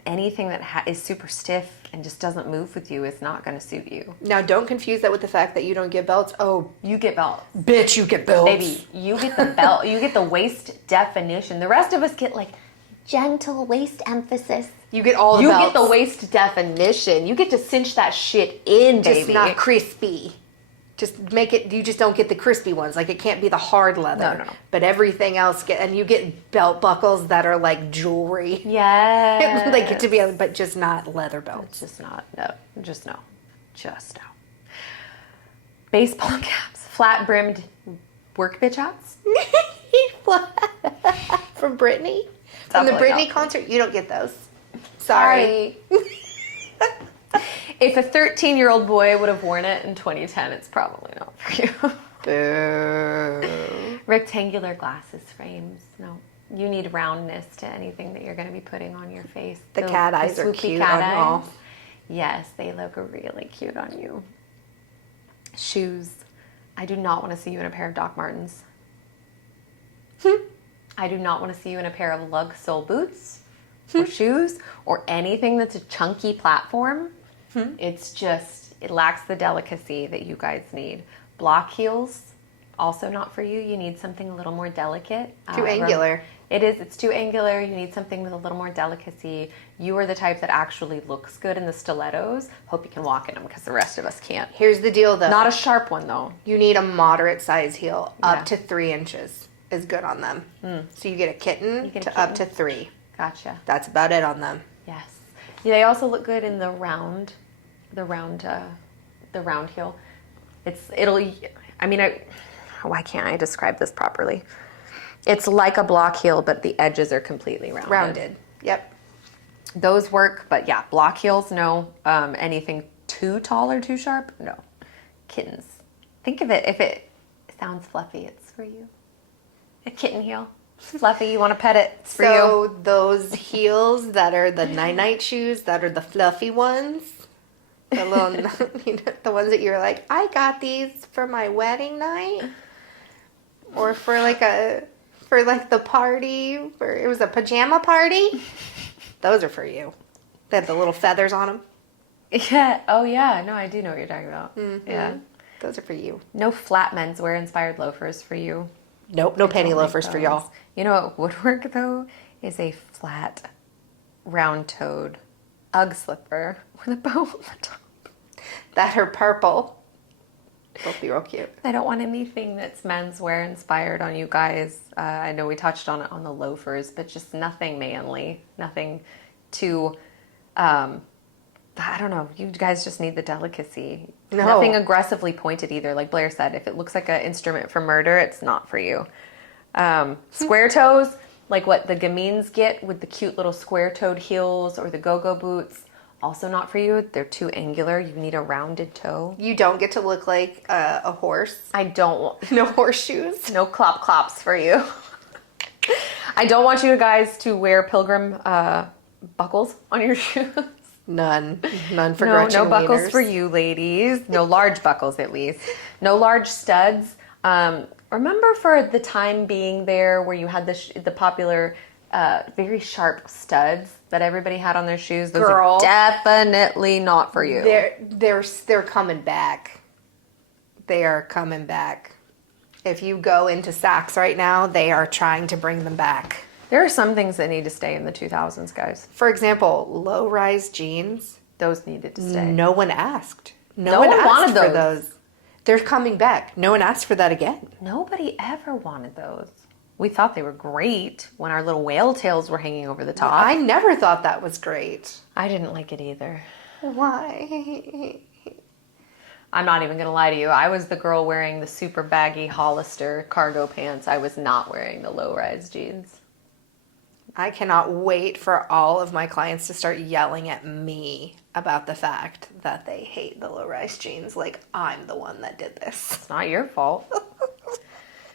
anything that is super stiff and just doesn't move with you is not going to suit you. Now, don't confuse that with the fact that you don't get belts. Oh, you get belts. Bitch, you get belts. Baby, you get the belt. You get the waist definition. The rest of us get like gentle waist emphasis. You get all the belts. You get the waist definition. You get to cinch that shit in, baby. Just not crispy. Just make it, you just don't get the crispy ones. Like, it can't be the hard leather. No. But everything else, and you get belt buckles that are like jewelry. Yeah. They get to be, but just not leather belts. Just not, no. Just no. Baseball caps. Flat-brimmed work bitch hats. From Britney? From the Definitely Britney not. concert? You don't get those. Sorry. If a 13-year-old boy would have worn it in 2010, it's probably not for you. Boo. Rectangular glasses frames. No. You need roundness to anything that you're going to be putting on your face. The cat eyes are swoopy cute cat on eyes. y'all. Yes, they look really cute on you. Shoes. I do not want to see you in a pair of Doc Martens. I do not want to see you in a pair of lug sole boots or shoes or anything that's a chunky platform. It's just, it lacks the delicacy that you guys need. Block heels, also not for you. You need something a little more delicate. Too angular. It is. It's too angular. You need something with a little more delicacy. You are the type that actually looks good in the stilettos. Hope you can walk in them because the rest of us can't. Here's the deal, though. Not a sharp one, though. You need a moderate size heel. Yeah. Up to 3 inches is good on them. So you get a kitten up to 3. Gotcha. That's about it on them. Yes. Yeah, they also look good in the round heel. Why can't I describe this properly? It's like a block heel, but the edges are completely rounded. Yep. Those work, but yeah, block heels, no. Anything too tall or too sharp, no. Kittens. Think of it, if it sounds fluffy, it's for you. A kitten heel. Fluffy, you want to pet it, it's for you. So those heels that are the night shoes, that are the fluffy ones, the little, the ones that you're like, I got these for my wedding night, or for the party, where it was a pajama party. Those are for you. They have the little feathers on them. Yeah. Oh yeah. No, I do know what you're talking about. Mm-hmm. Yeah. Those are for you. No flat menswear inspired loafers for you. Nope. No penny loafers for y'all. You know what would work though is a flat, round-toed Ugg slipper with a bow on the top. That are purple. They'll be real cute. I don't want anything that's menswear inspired on you guys. I know we touched on it on the loafers, but just nothing manly, nothing too. I don't know. You guys just need the delicacy. No. Nothing aggressively pointed either. Like Blair said, if it looks like an instrument for murder, it's not for you. Square toes, like what the gamines get with the cute little square-toed heels or the go-go boots, also not for you. They're too angular. You need a rounded toe. You don't get to look like a horse. I don't want No horseshoes. no clops for you. I don't want you guys to wear pilgrim buckles on your shoes. None for No, Gretchen no buckles wieners. for you ladies. No large buckles, at least. No large studs. Remember for the time being there where you had the popular very sharp studs that everybody had on their shoes? Those Girl. are definitely not for you. They're coming back. They are coming back. If you go into Saks right now, they are trying to bring them back. There are some things that need to stay in the 2000s, guys. For example, low-rise jeans. Those needed to stay. No one asked. No one asked wanted for those. They're coming back. No one asked for that again. Nobody ever wanted those. We thought they were great when our little whale tails were hanging over the top. I never thought that was great. I didn't like it either. Why? I'm not even going to lie to you. I was the girl wearing the super baggy Hollister cargo pants. I was not wearing the low-rise jeans. I cannot wait for all of my clients to start yelling at me about the fact that they hate the low-rise jeans. Like, I'm the one that did this. It's not your fault.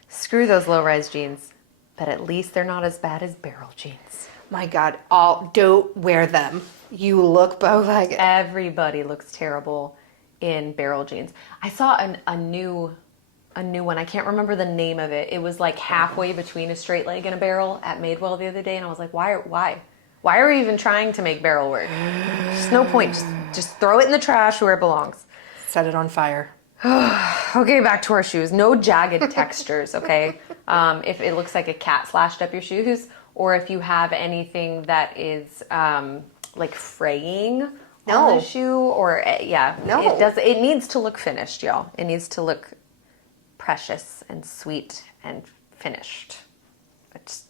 Screw those low-rise jeans. But at least they're not as bad as barrel jeans. My God, don't wear them. You look bow-legged. Everybody looks terrible in barrel jeans. I saw a new one. I can't remember the name of it. It was like halfway between a straight leg and a barrel at Madewell the other day, and I was like, why are we even trying to make barrel work? There's no point. Just throw it in the trash where it belongs. Set it on fire. Okay, back to our shoes. No jagged textures, okay? If it looks like a cat slashed up your shoes, or if you have anything that is like fraying on the shoe, or No. It needs to look finished, y'all. It needs to look precious and sweet and finished. It's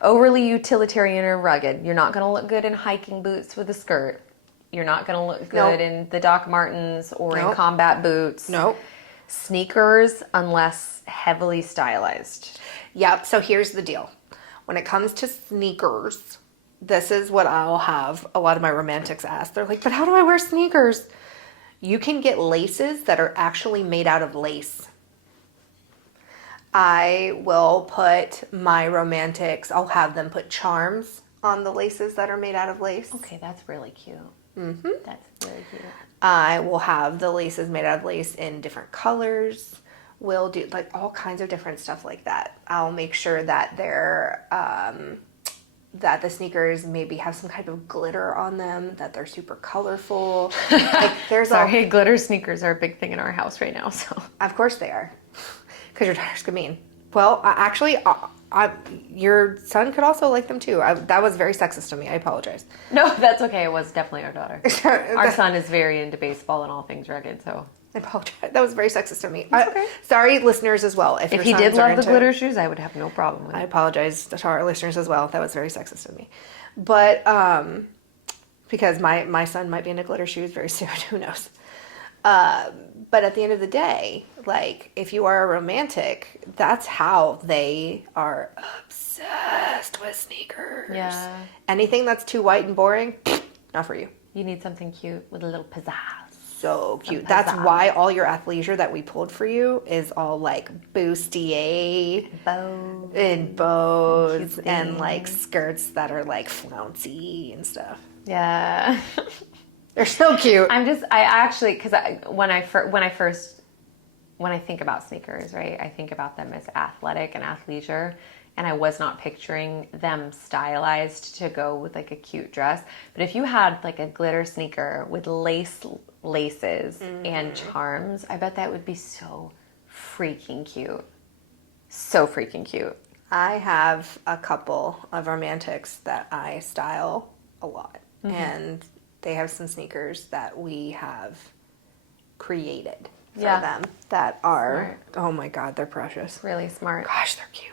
overly utilitarian or rugged. You're not going to look good in hiking boots with a skirt. You're not going to look good in the Doc Martens or in combat boots. Nope. Sneakers, unless heavily stylized. Yep. So here's the deal. When it comes to sneakers, this is what I'll have a lot of my romantics ask. They're like, but how do I wear sneakers? You can get laces that are actually made out of lace. I will put my romantics, I'll have them put charms on the laces that are made out of lace. Okay, that's really cute. Mm-hmm. That's really cute. I will have the laces made out of lace in different colors. We'll do like all kinds of different stuff like that. I'll make sure that they're that the sneakers maybe have some type of glitter on them, that they're super colorful. Like there's Sorry, glitter sneakers are a big thing in our house right now. So Of course they are, because your daughter's gonna mean. Well, your son could also like them too. That was very sexist of me. I apologize. no, that's okay. It was definitely our daughter. Our son is very into baseball and all things rugged, so. I apologize. That was very sexist of me. Okay. Sorry, listeners, as well. If he did love the glitter shoes, I would have no problem with it. I apologize to our listeners as well. That was very sexist of me. But because my son might be into glitter shoes very soon. Who knows? But at the end of the day, like, if you are a romantic, that's how they are obsessed with sneakers. Yeah. Anything that's too white and boring, not for you. You need something cute with a little pizzazz. So cute. That's why all your athleisure that we pulled for you is all like bustier and bows and like skirts that are like flouncy and stuff. Yeah. They're so cute. Because when I think about sneakers, right, I think about them as athletic and athleisure, and I was not picturing them stylized to go with like a cute dress. But if you had like a glitter sneaker with laces and charms, I bet that would be so freaking cute. So freaking cute. I have a couple of romantics that I style a lot, and they have some sneakers that we have created for them that are, oh my God, they're precious. Really smart. Gosh, they're cute.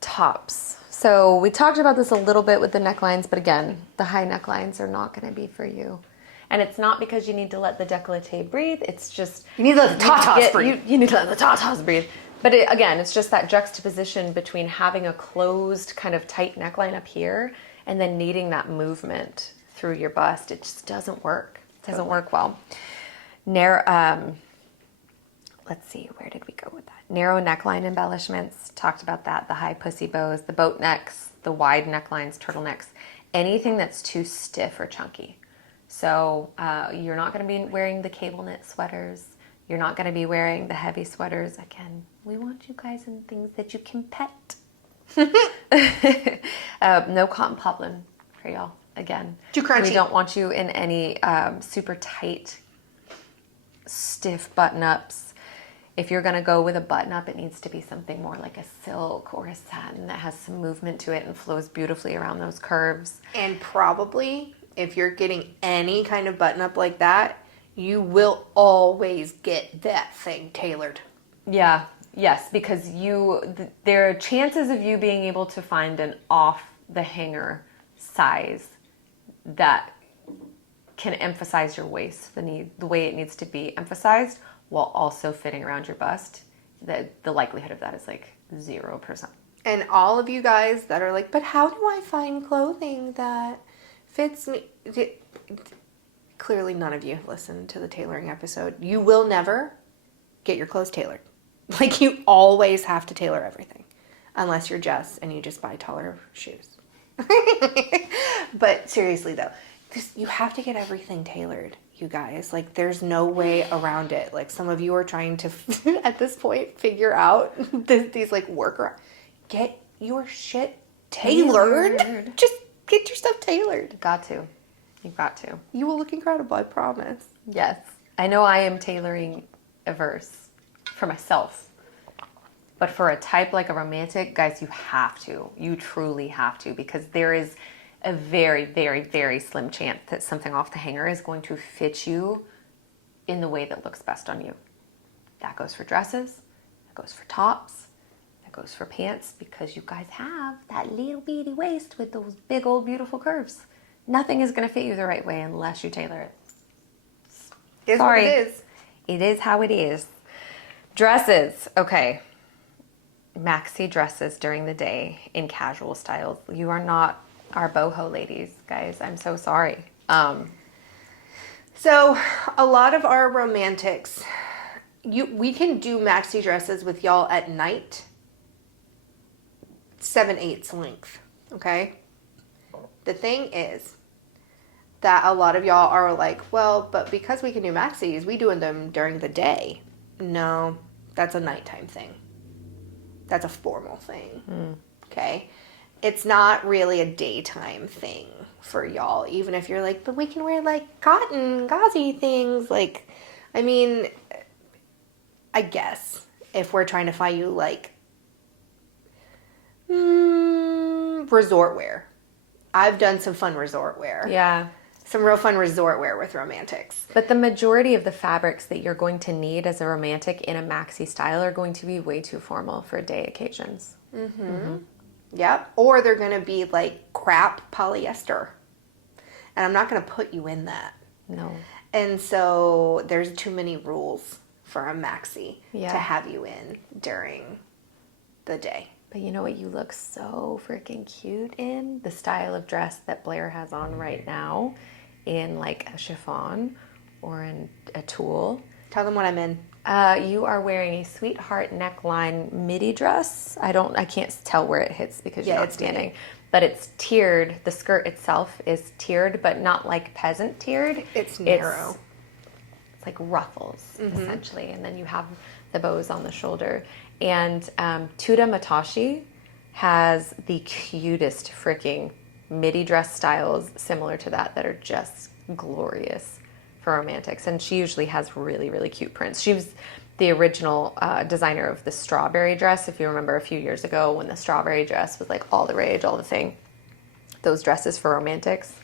Tops. So we talked about this a little bit with the necklines, but again, the high necklines are not going to be for you. And it's not because you need to let the décolleté breathe. It's just... You need to let the tatas breathe. You need to let the tatas breathe. But again, it's just that juxtaposition between having a closed kind of tight neckline up here and then needing that movement through your bust. It just doesn't work. It doesn't work well. let's see, where did we go with that? Narrow neckline embellishments, talked about that. The high pussy bows, the boat necks, the wide necklines, turtlenecks, anything that's too stiff or chunky. So you're not going to be wearing the cable knit sweaters. You're not going to be wearing the heavy sweaters. Again, we want you guys in things that you can pet. No cotton poplin for y'all. Again, too crunchy. We don't want you in any super tight, stiff button-ups. If you're going to go with a button-up, it needs to be something more like a silk or a satin that has some movement to it and flows beautifully around those curves. And probably, if you're getting any kind of button-up like that, you will always get that thing tailored. Yeah, yes, because there are chances of you being able to find an off-the-hanger size that can emphasize your waist the way it needs to be emphasized while also fitting around your bust. The likelihood of that is like 0%. And all of you guys that are like, but how do I find clothing that fits me? Clearly none of you listened to the tailoring episode. You will never get your clothes tailored. Like, you always have to tailor everything. Unless you're Jess and you just buy taller shoes. But seriously though, you have to get everything tailored, you guys. Like, there's no way around it. Like, some of you are trying to, at this point, figure out these like workarounds. Get your shit tailored. Just get your stuff tailored. You've got to. You will look incredible, I promise. Yes. I know I am tailoring a verse for myself. But for a type like a romantic, guys, you have to. You truly have to, because there is a very, very, very slim chance that something off the hanger is going to fit you in the way that looks best on you. That goes for dresses. That goes for tops. That goes for pants, because you guys have that little bitty waist with those big old beautiful curves. Nothing is going to fit you the right way unless you tailor it. It's Sorry. what it is. It is how it is. Dresses. Okay. Maxi dresses during the day in casual styles. You are not our boho ladies, guys. I'm so sorry. So a lot of our romantics, we can do maxi dresses with y'all at night, 7/8 length. Okay. The thing is that a lot of y'all are like, well, but because we can do maxis, we doing them during the day. No, that's a nighttime thing. That's a formal thing. Okay. It's not really a daytime thing for y'all, even if you're like, but we can wear like cotton, gauzy things. Like, I mean, I guess if we're trying to find you like resort wear. I've done some fun resort wear. Yeah. Some real fun resort wear with romantics. But the majority of the fabrics that you're going to need as a romantic in a maxi style are going to be way too formal for day occasions. Yep. Or they're going to be like crap polyester. And I'm not going to put you in that. No. And so there's too many rules for a maxi Yeah. to have you in during the day. But you know what you look so freaking cute in? The style of dress that Blair has on right now, in like a chiffon or in a tulle. Tell them what I'm in. You are wearing a sweetheart neckline midi dress. I can't tell where it hits because you're not standing. Midi. But it's tiered. The skirt itself is tiered, but not like peasant tiered. It's narrow. It's like ruffles, essentially. And then you have the bows on the shoulder. And Tuda Matashi has the cutest freaking midi dress styles similar to that are just glorious for romantics. And she usually has really, really cute prints. She was the original designer of the strawberry dress. If you remember a few years ago when the strawberry dress was like all the rage, all the thing. Those dresses for romantics.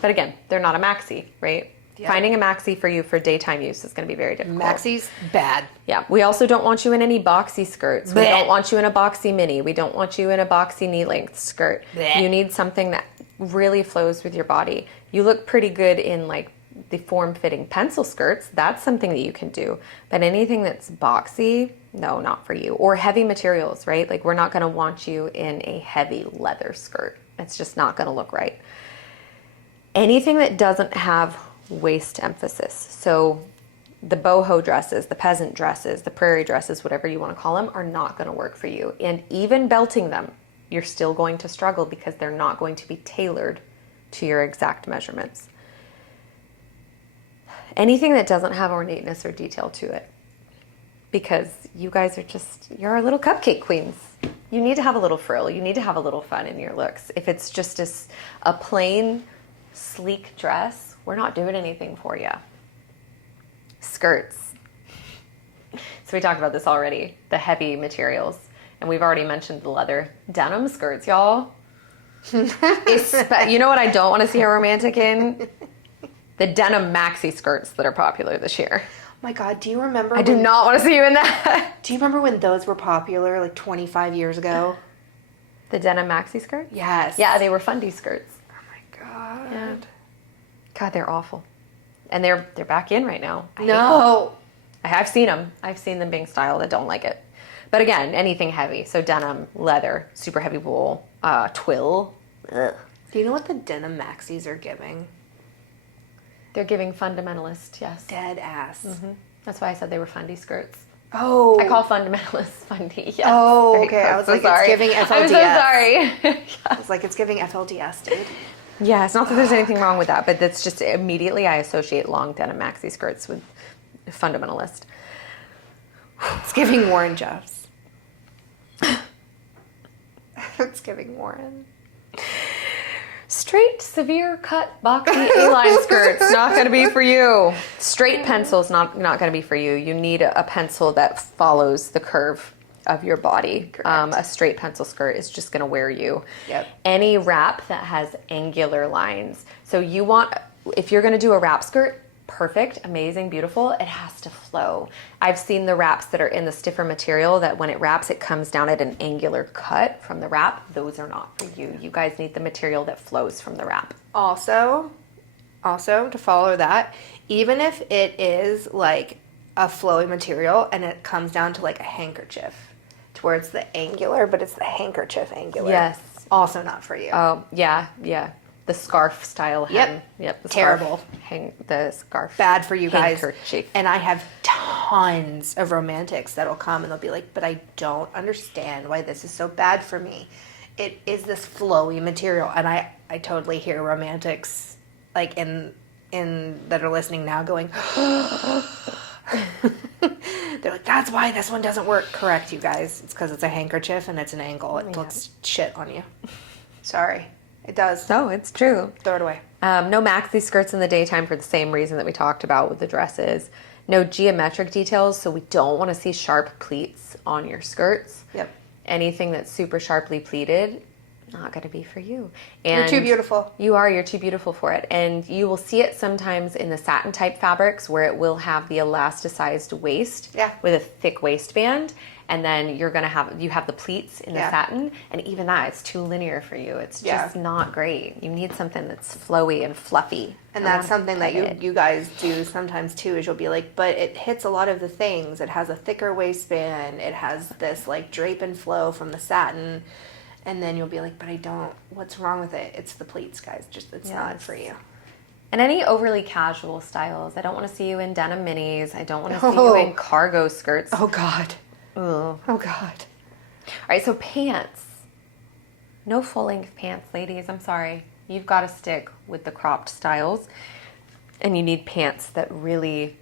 But again, they're not a maxi, right? Yep. Finding a maxi for you for daytime use is going to be very difficult. Maxis, bad. Yeah. We also don't want you in any boxy skirts. We don't want you in a boxy mini. We don't want you in a boxy knee-length skirt. You need something that really flows with your body. You look pretty good in like the form-fitting pencil skirts. That's something that you can do. But anything that's boxy, no, not for you. Or heavy materials, right? Like, we're not going to want you in a heavy leather skirt. It's just not going to look right. Anything that doesn't have waist emphasis. So the boho dresses, the peasant dresses, the prairie dresses, whatever you want to call them, are not going to work for you. And even belting them, you're still going to struggle because they're not going to be tailored to your exact measurements. Anything that doesn't have ornateness or detail to it, because you guys are you're our little cupcake queens. You need to have a little frill. You need to have a little fun in your looks. If it's just a plain, sleek dress, we're not doing anything for you. Skirts. So we talked about this already, the heavy materials. And we've already mentioned the leather. Denim skirts, y'all. You know what I don't want to see a romantic in? The denim maxi skirts that are popular this year. My God, do you remember? I do not want to see you in that. Do you remember when those were popular, like 25 years ago? The denim maxi skirts? Yes. Yeah, they were fundy skirts. Oh my God. Yeah. God, they're awful. And they're back in right now. No. I've seen them. I've seen them being styled. I don't like it. But again, anything heavy. So denim, leather, super heavy wool, twill. Ugh. Do you know what the denim maxis are giving? They're giving fundamentalist, yes. Dead ass. Mm-hmm. That's why I said they were fundy skirts. Oh. I call fundamentalists fundy, yes. Oh, okay. I was like, sorry. It's giving FLDS. I'm so sorry. Yeah. I was like, it's giving FLDS, dude. Yeah, it's not that there's anything wrong with that, but that's just immediately I associate long denim maxi skirts with fundamentalist. It's giving Warren Jeffs. It's giving Warren. Straight, severe cut, boxy A-line skirts, not going to be for you. Straight pencils, not going to be for you. You need a pencil that follows the curve of your body. A straight pencil skirt is just going to wear you. Yep. Any wrap that has angular lines. So you want, if you're going to do a wrap skirt, perfect, amazing, beautiful, it has to flow. I've seen the wraps that are in the stiffer material that when it wraps, it comes down at an angular cut from the wrap. Those are not for you. You guys need the material that flows from the wrap. Also, to follow that, even if it is like a flowy material and it comes down to like a handkerchief, to where it's the angular, but it's the handkerchief angular. Yes. Also not for you. Oh, yeah. The scarf style hem. Yep. Terrible. The scarf. Bad for you guys. Handkerchief. And I have tons of romantics that'll come and they'll be like, but I don't understand why this is so bad for me. It is this flowy material. And I totally hear romantics like in that are listening now going, they're like, that's why this one doesn't work. Correct, you guys. It's because it's a handkerchief and it's an angle. It looks shit on you. Sorry. It does. No, it's true. Throw it away. No maxi skirts in the daytime for the same reason that we talked about with the dresses. No geometric details, so we don't want to see sharp pleats on your skirts. Yep. Anything that's super sharply pleated, not going to be for you. And you're too beautiful. You're too beautiful for it. And you will see it sometimes in the satin type fabrics where it will have the elasticized waist with a thick waistband. And then you have the pleats in the satin, and even that, it's too linear for you. It's just not great. You need something that's flowy and fluffy. And that's something that you guys do sometimes too, is you'll be like, but it hits a lot of the things. It has a thicker waistband. It has this like drape and flow from the satin. And then you'll be like, but I don't, what's wrong with it? It's the pleats, guys. It's not for you. And any overly casual styles. I don't want to see you in denim minis. I don't want to see you in cargo skirts. Oh, God. Ugh. Oh, God. All right, so pants. No full-length pants, ladies. I'm sorry. You've got to stick with the cropped styles. And you need pants that really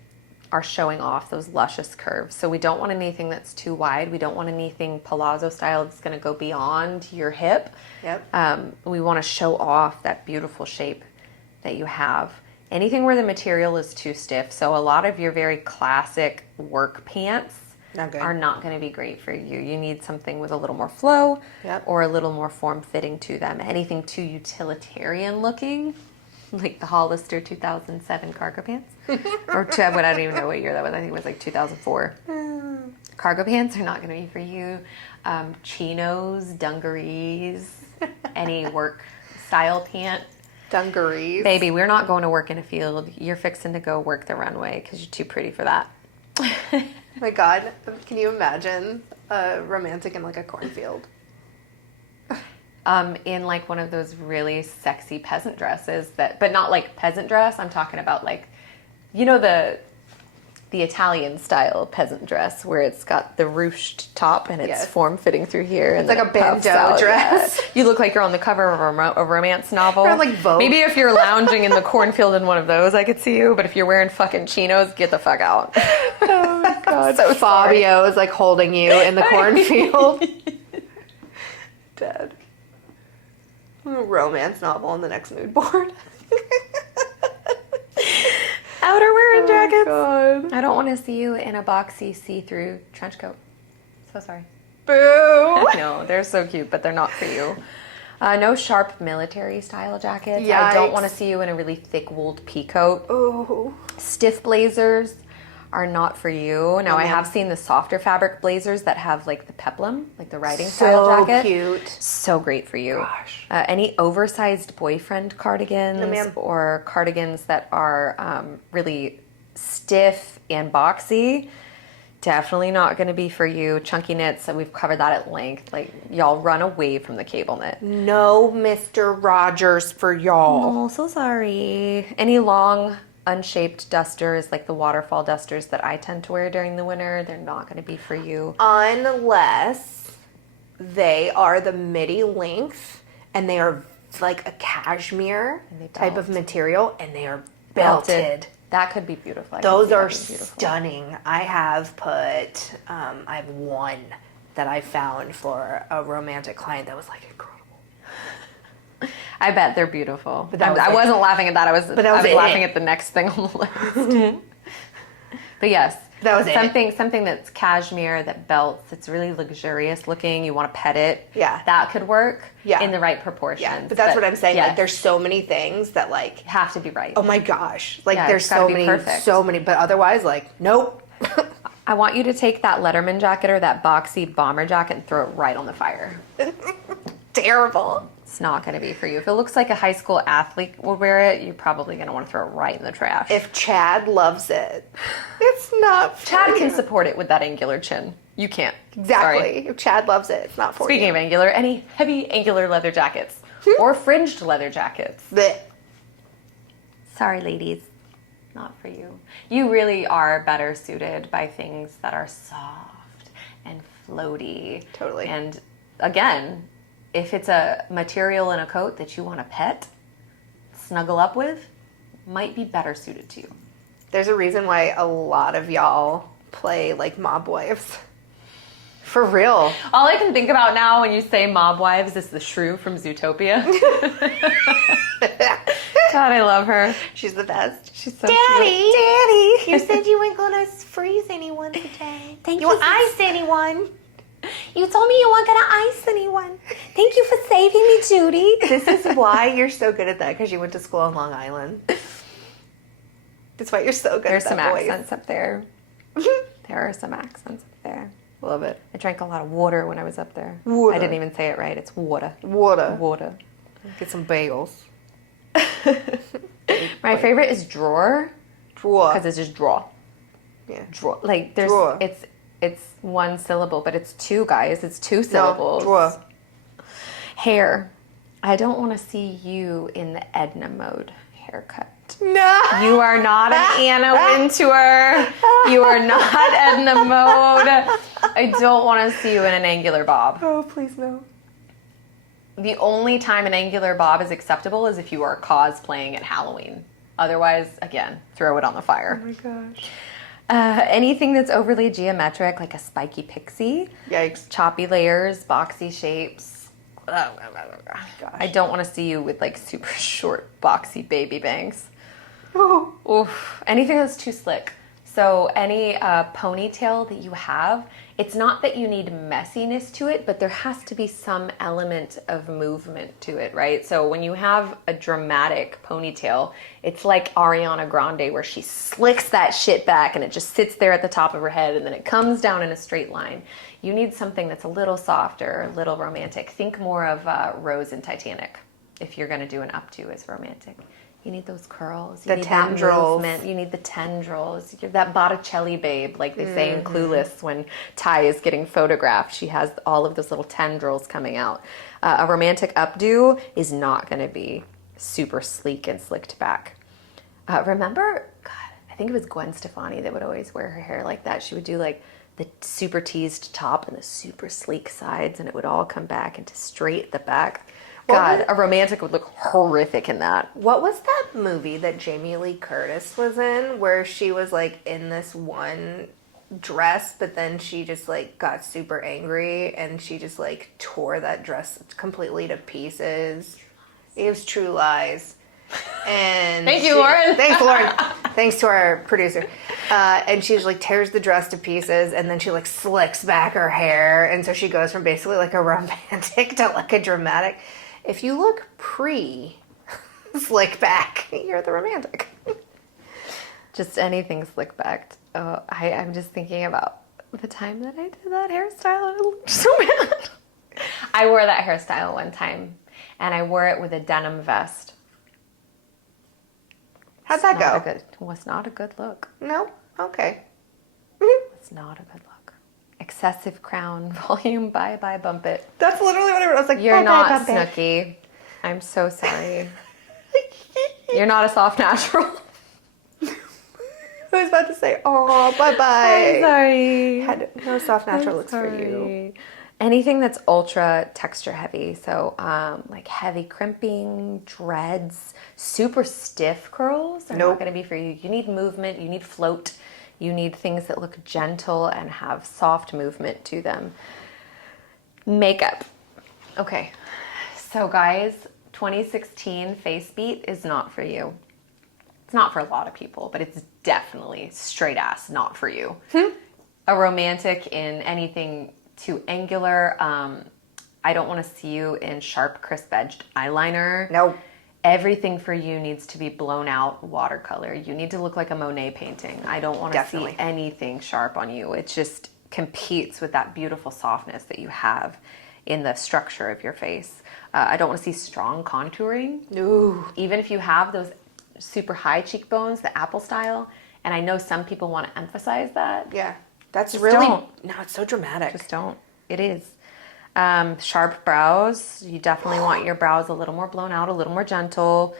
are showing off those luscious curves. So we don't want anything that's too wide. We don't want anything palazzo style that's going to go beyond your hip. Yep. We want to show off that beautiful shape that you have. Anything where the material is too stiff. So a lot of your very classic work pants are not going to be great for you. You need something with a little more flow or a little more form-fitting to them. Anything too utilitarian looking, like the Hollister 2007 cargo pants. I don't even know what year that was. I think it was like 2004. Cargo pants are not going to be for you. Chinos, dungarees, any work style pant. Dungarees. Baby, we're not going to work in a field. You're fixing to go work the runway because you're too pretty for that. Oh my God, can you imagine a romantic in like a cornfield? In like one of those really sexy peasant dresses but not like peasant dress. I'm talking about like, you know, the Italian style peasant dress where it's got the ruched top and it's form-fitting through here. It's like a bandeau dress. Yeah. You look like you're on the cover of a romance novel. Or like Vogue. Maybe if you're lounging in the cornfield in one of those, I could see you. But if you're wearing fucking chinos, get the fuck out. Oh my God. So Fabio is like holding you in the cornfield. Dead. Romance novel on the next mood board. Outerwear and jackets. God. I don't want to see you in a boxy see-through trench coat. So sorry. Boo. No, they're so cute, but they're not for you. No sharp military style jackets. Yikes. I don't want to see you in a really thick wooled pea coat. Ooh. Stiff blazers are not for you. Now, I have seen the softer fabric blazers that have like the peplum, like the riding style jacket. So cute. So great for you. Gosh. Any oversized boyfriend cardigans or cardigans that are really stiff and boxy, definitely not going to be for you. Chunky knits, and we've covered that at length. Like, y'all run away from the cable knit. No Mr. Rogers for y'all. Oh, so sorry. Any long unshaped dusters, like the waterfall dusters that I tend to wear during the winter, they're not going to be for you. Unless they are the midi length and they are like a cashmere type of material and they are belted. That could be beautiful. Those are stunning. I have put, I have one that I found for a romantic client that was like incredible. I bet they're beautiful. But I wasn't laughing at that. I was laughing it. at the next thing on the list. But yes, that was something that's cashmere that belts. It's really luxurious looking. You want to pet it. Yeah, that could work. Yeah. In the right proportions. Yeah, but that's what I'm saying. Yes. Like, there's so many things that like have to be right. Oh my gosh, like there's so many. But otherwise, like nope. I want you to take that Letterman jacket or that boxy bomber jacket and throw it right on the fire. Terrible. It's not going to be for you. If it looks like a high school athlete would wear it, you're probably going to want to throw it right in the trash. If Chad loves it, it's not for Chad you. can support it with that angular chin. You can't. Exactly. Sorry. If Chad loves it, it's not for Speaking you. of angular, any heavy angular leather jackets or fringed leather jackets. Blech. Sorry, ladies. Not for you. You really are better suited by things that are soft and floaty. Totally. And again, if it's a material in a coat that you want to pet, snuggle up with, might be better suited to you. There's a reason why a lot of y'all play like mob wives. For real. All I can think about now when you say mob wives is the shrew from Zootopia. God, I love her. She's the best. She's so Daddy, cute. Daddy, you said you weren't gonna freeze anyone today. Thank you won't ice anyone. You told me you weren't gonna ice anyone. Thank you for saving me, Judy. This is why you're so good at that, because you went to school on Long Island. That's why you're so good There's at that some voice. accents up there. There are some accents up there. Love it. I drank a lot of water when I was up there. Water. I didn't even say it right. It's water. Water. Water. Get some bagels. My favorite is drawer. Drawer. Because it's just draw. Yeah. Draw. Like there's Drawer. it's one syllable, but it's two, guys. It's two syllables. No, drawer. Hair. I don't want to see you in the Edna mode haircut. No. You are not an Anna Wintour. You are not Edna mode. I don't want to see you in an angular bob. Oh, please no. The only time an angular bob is acceptable is if you are cosplaying at Halloween. Otherwise, again, throw it on the fire. Oh my gosh. Anything that's overly geometric, like a spiky pixie. Yikes. Choppy layers, boxy shapes. Gosh. I don't want to see you with like super short, boxy baby bangs. Oh. Oof. Anything that's too slick. So any ponytail that you have, it's not that you need messiness to it, but there has to be some element of movement to it, right? So when you have a dramatic ponytail, it's like Ariana Grande where she slicks that shit back and it just sits there at the top of her head and then it comes down in a straight line. You need something that's a little softer, a little romantic. Think more of Rose in Titanic if you're going to do an updo as romantic. You need those curls. You need tendrils. That movement. You need the tendrils. You're that Botticelli babe, like they say in Clueless when Ty is getting photographed. She has all of those little tendrils coming out. A romantic updo is not going to be super sleek and slicked back. Remember, God, I think it was Gwen Stefani that would always wear her hair like that. She would do like the super teased top and the super sleek sides, and it would all come back into straight at the back. God, a romantic would look horrific in that. What was that movie that Jamie Lee Curtis was in where she was like in this one dress, but then she just like got super angry and she just like tore that dress completely to pieces? It was True Lies. And Thank you, Lauren. Thanks, Lauren. Thanks to our producer. And she just like tears the dress to pieces, and then she like slicks back her hair, and so she goes from basically like a romantic to like a dramatic. If you look pre-slick back, you're the romantic. Just anything slick backed. Oh, I'm just thinking about the time that I did that hairstyle, and it looked so bad. I wore that hairstyle one time, and I wore it with a denim vest. How'd that go? It was not a good look. No? Okay. It's not a good look. Excessive crown, volume, bye, bump it. That's literally what I was like. You're not bump it. Snooki. I'm so sorry. You're not a soft natural. I was about to say, oh, bye-bye. I'm sorry. Had no soft natural looks for you. Anything that's ultra texture heavy, so like heavy crimping, dreads, super stiff curls are not going to be for you. You need movement, you need float, you need things that look gentle and have soft movement to them. Makeup. Okay, so guys, 2016 face beat is not for you. It's not for a lot of people, but it's definitely straight ass not for you. A romantic in anything too angular. I don't want to see you in sharp, crisp-edged eyeliner. No. Everything for you needs to be blown out watercolor. You need to look like a Monet painting. I don't want to see anything sharp on you. It just competes with that beautiful softness that you have in the structure of your face. I don't want to see strong contouring. Ooh. Even if you have those super high cheekbones, the apple style, and I know some people want to emphasize that. Yeah. That's Just really, don't. no, it's so dramatic. Just don't. It is. Sharp brows. You definitely want your brows a little more blown out, a little more gentle.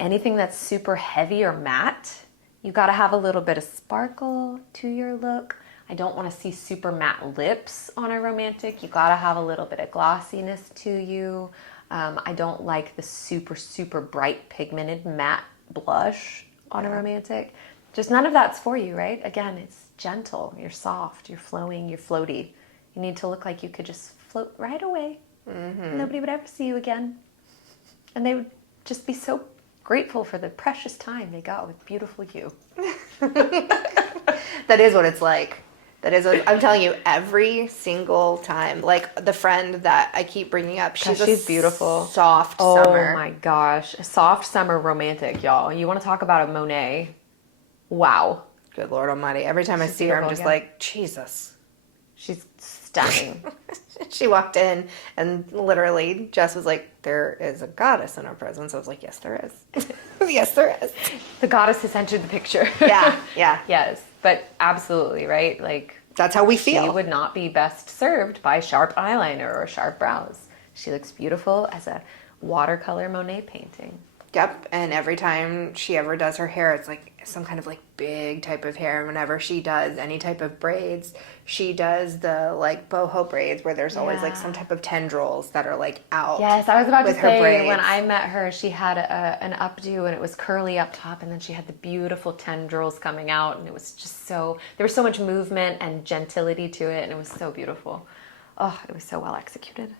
Anything that's super heavy or matte, you got to have a little bit of sparkle to your look. I don't want to see super matte lips on a romantic. You got to have a little bit of glossiness to you. I don't like the super, super bright pigmented matte blush on a romantic. Just none of that's for you, right? Again, it's gentle, you're soft, you're flowing, you're floaty. You need to look like you could just float right away. Mm-hmm. Nobody would ever see you again. And they would just be so grateful for the precious time they got with beautiful you. That is what it's like. That is what, I'm telling you, every single time. Like the friend that I keep bringing up, she's beautiful. Soft summer. Oh my gosh. A soft summer romantic, y'all. You want to talk about a Monet? Wow. Good Lord Almighty. Every time I see her, I'm just like, Jesus. She's stunning. She walked in and literally Jess was like, there is a goddess in our presence. I was like, yes, there is. Yes, there is. The goddess has entered the picture. Yeah, yeah. Yes, but absolutely, right? Like, that's how we feel. She would not be best served by sharp eyeliner or sharp brows. She looks beautiful as a watercolor Monet painting. Yep, and every time she ever does her hair, it's like some kind of like big type of hair. Whenever she does any type of braids, she does the like boho braids where there's always like some type of tendrils that are like out. Yes, I was about to say when I met her, she had an updo and it was curly up top, and then she had the beautiful tendrils coming out, and it was just so, there was so much movement and gentility to it, and it was so beautiful. Oh, it was so well executed.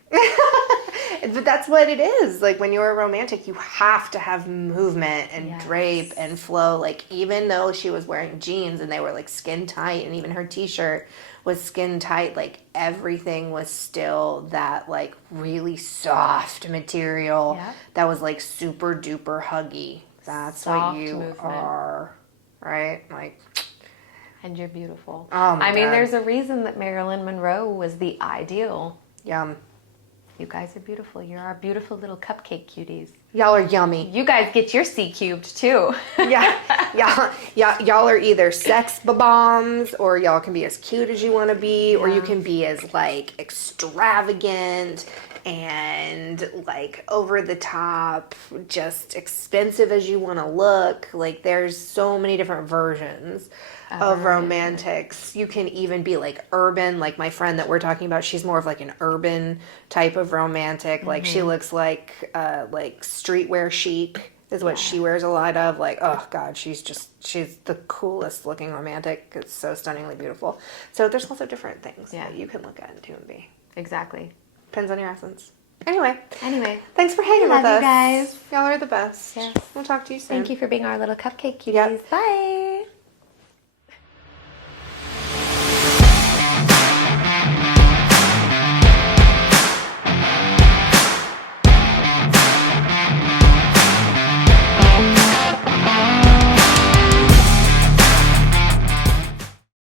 But that's what it is. Like when you're a romantic, you have to have movement and drape and flow. Like even though she was wearing jeans and they were like skin tight, and even her t-shirt was skin tight, like everything was still that like really soft material that was like super duper huggy. That's soft what you are, right? Like, and you're beautiful. Oh my God. mean, there's a reason that Marilyn Monroe was the ideal. Yum. You guys are beautiful. You're our beautiful little cupcake cuties. Y'all are yummy. You guys get your C cubed too. Y'all are either sex bombs, or y'all can be as cute as you want to be, or you can be as like extravagant and like over the top, just expensive as you want to look. Like there's so many different versions of romantics. You can even be like urban, like my friend that we're talking about, she's more of like an urban type of romantic. Like she looks like streetwear chic is what she wears a lot of. Like, oh God, she's the coolest looking romantic. It's so stunningly beautiful. So there's lots of different things that you can look at and do and be. Exactly. Depends on your essence. Anyway. Thanks for hanging with us. Love you guys. Y'all are the best. Yes. We'll talk to you soon. Thank you for being our little cupcake cuties. Yep. Bye.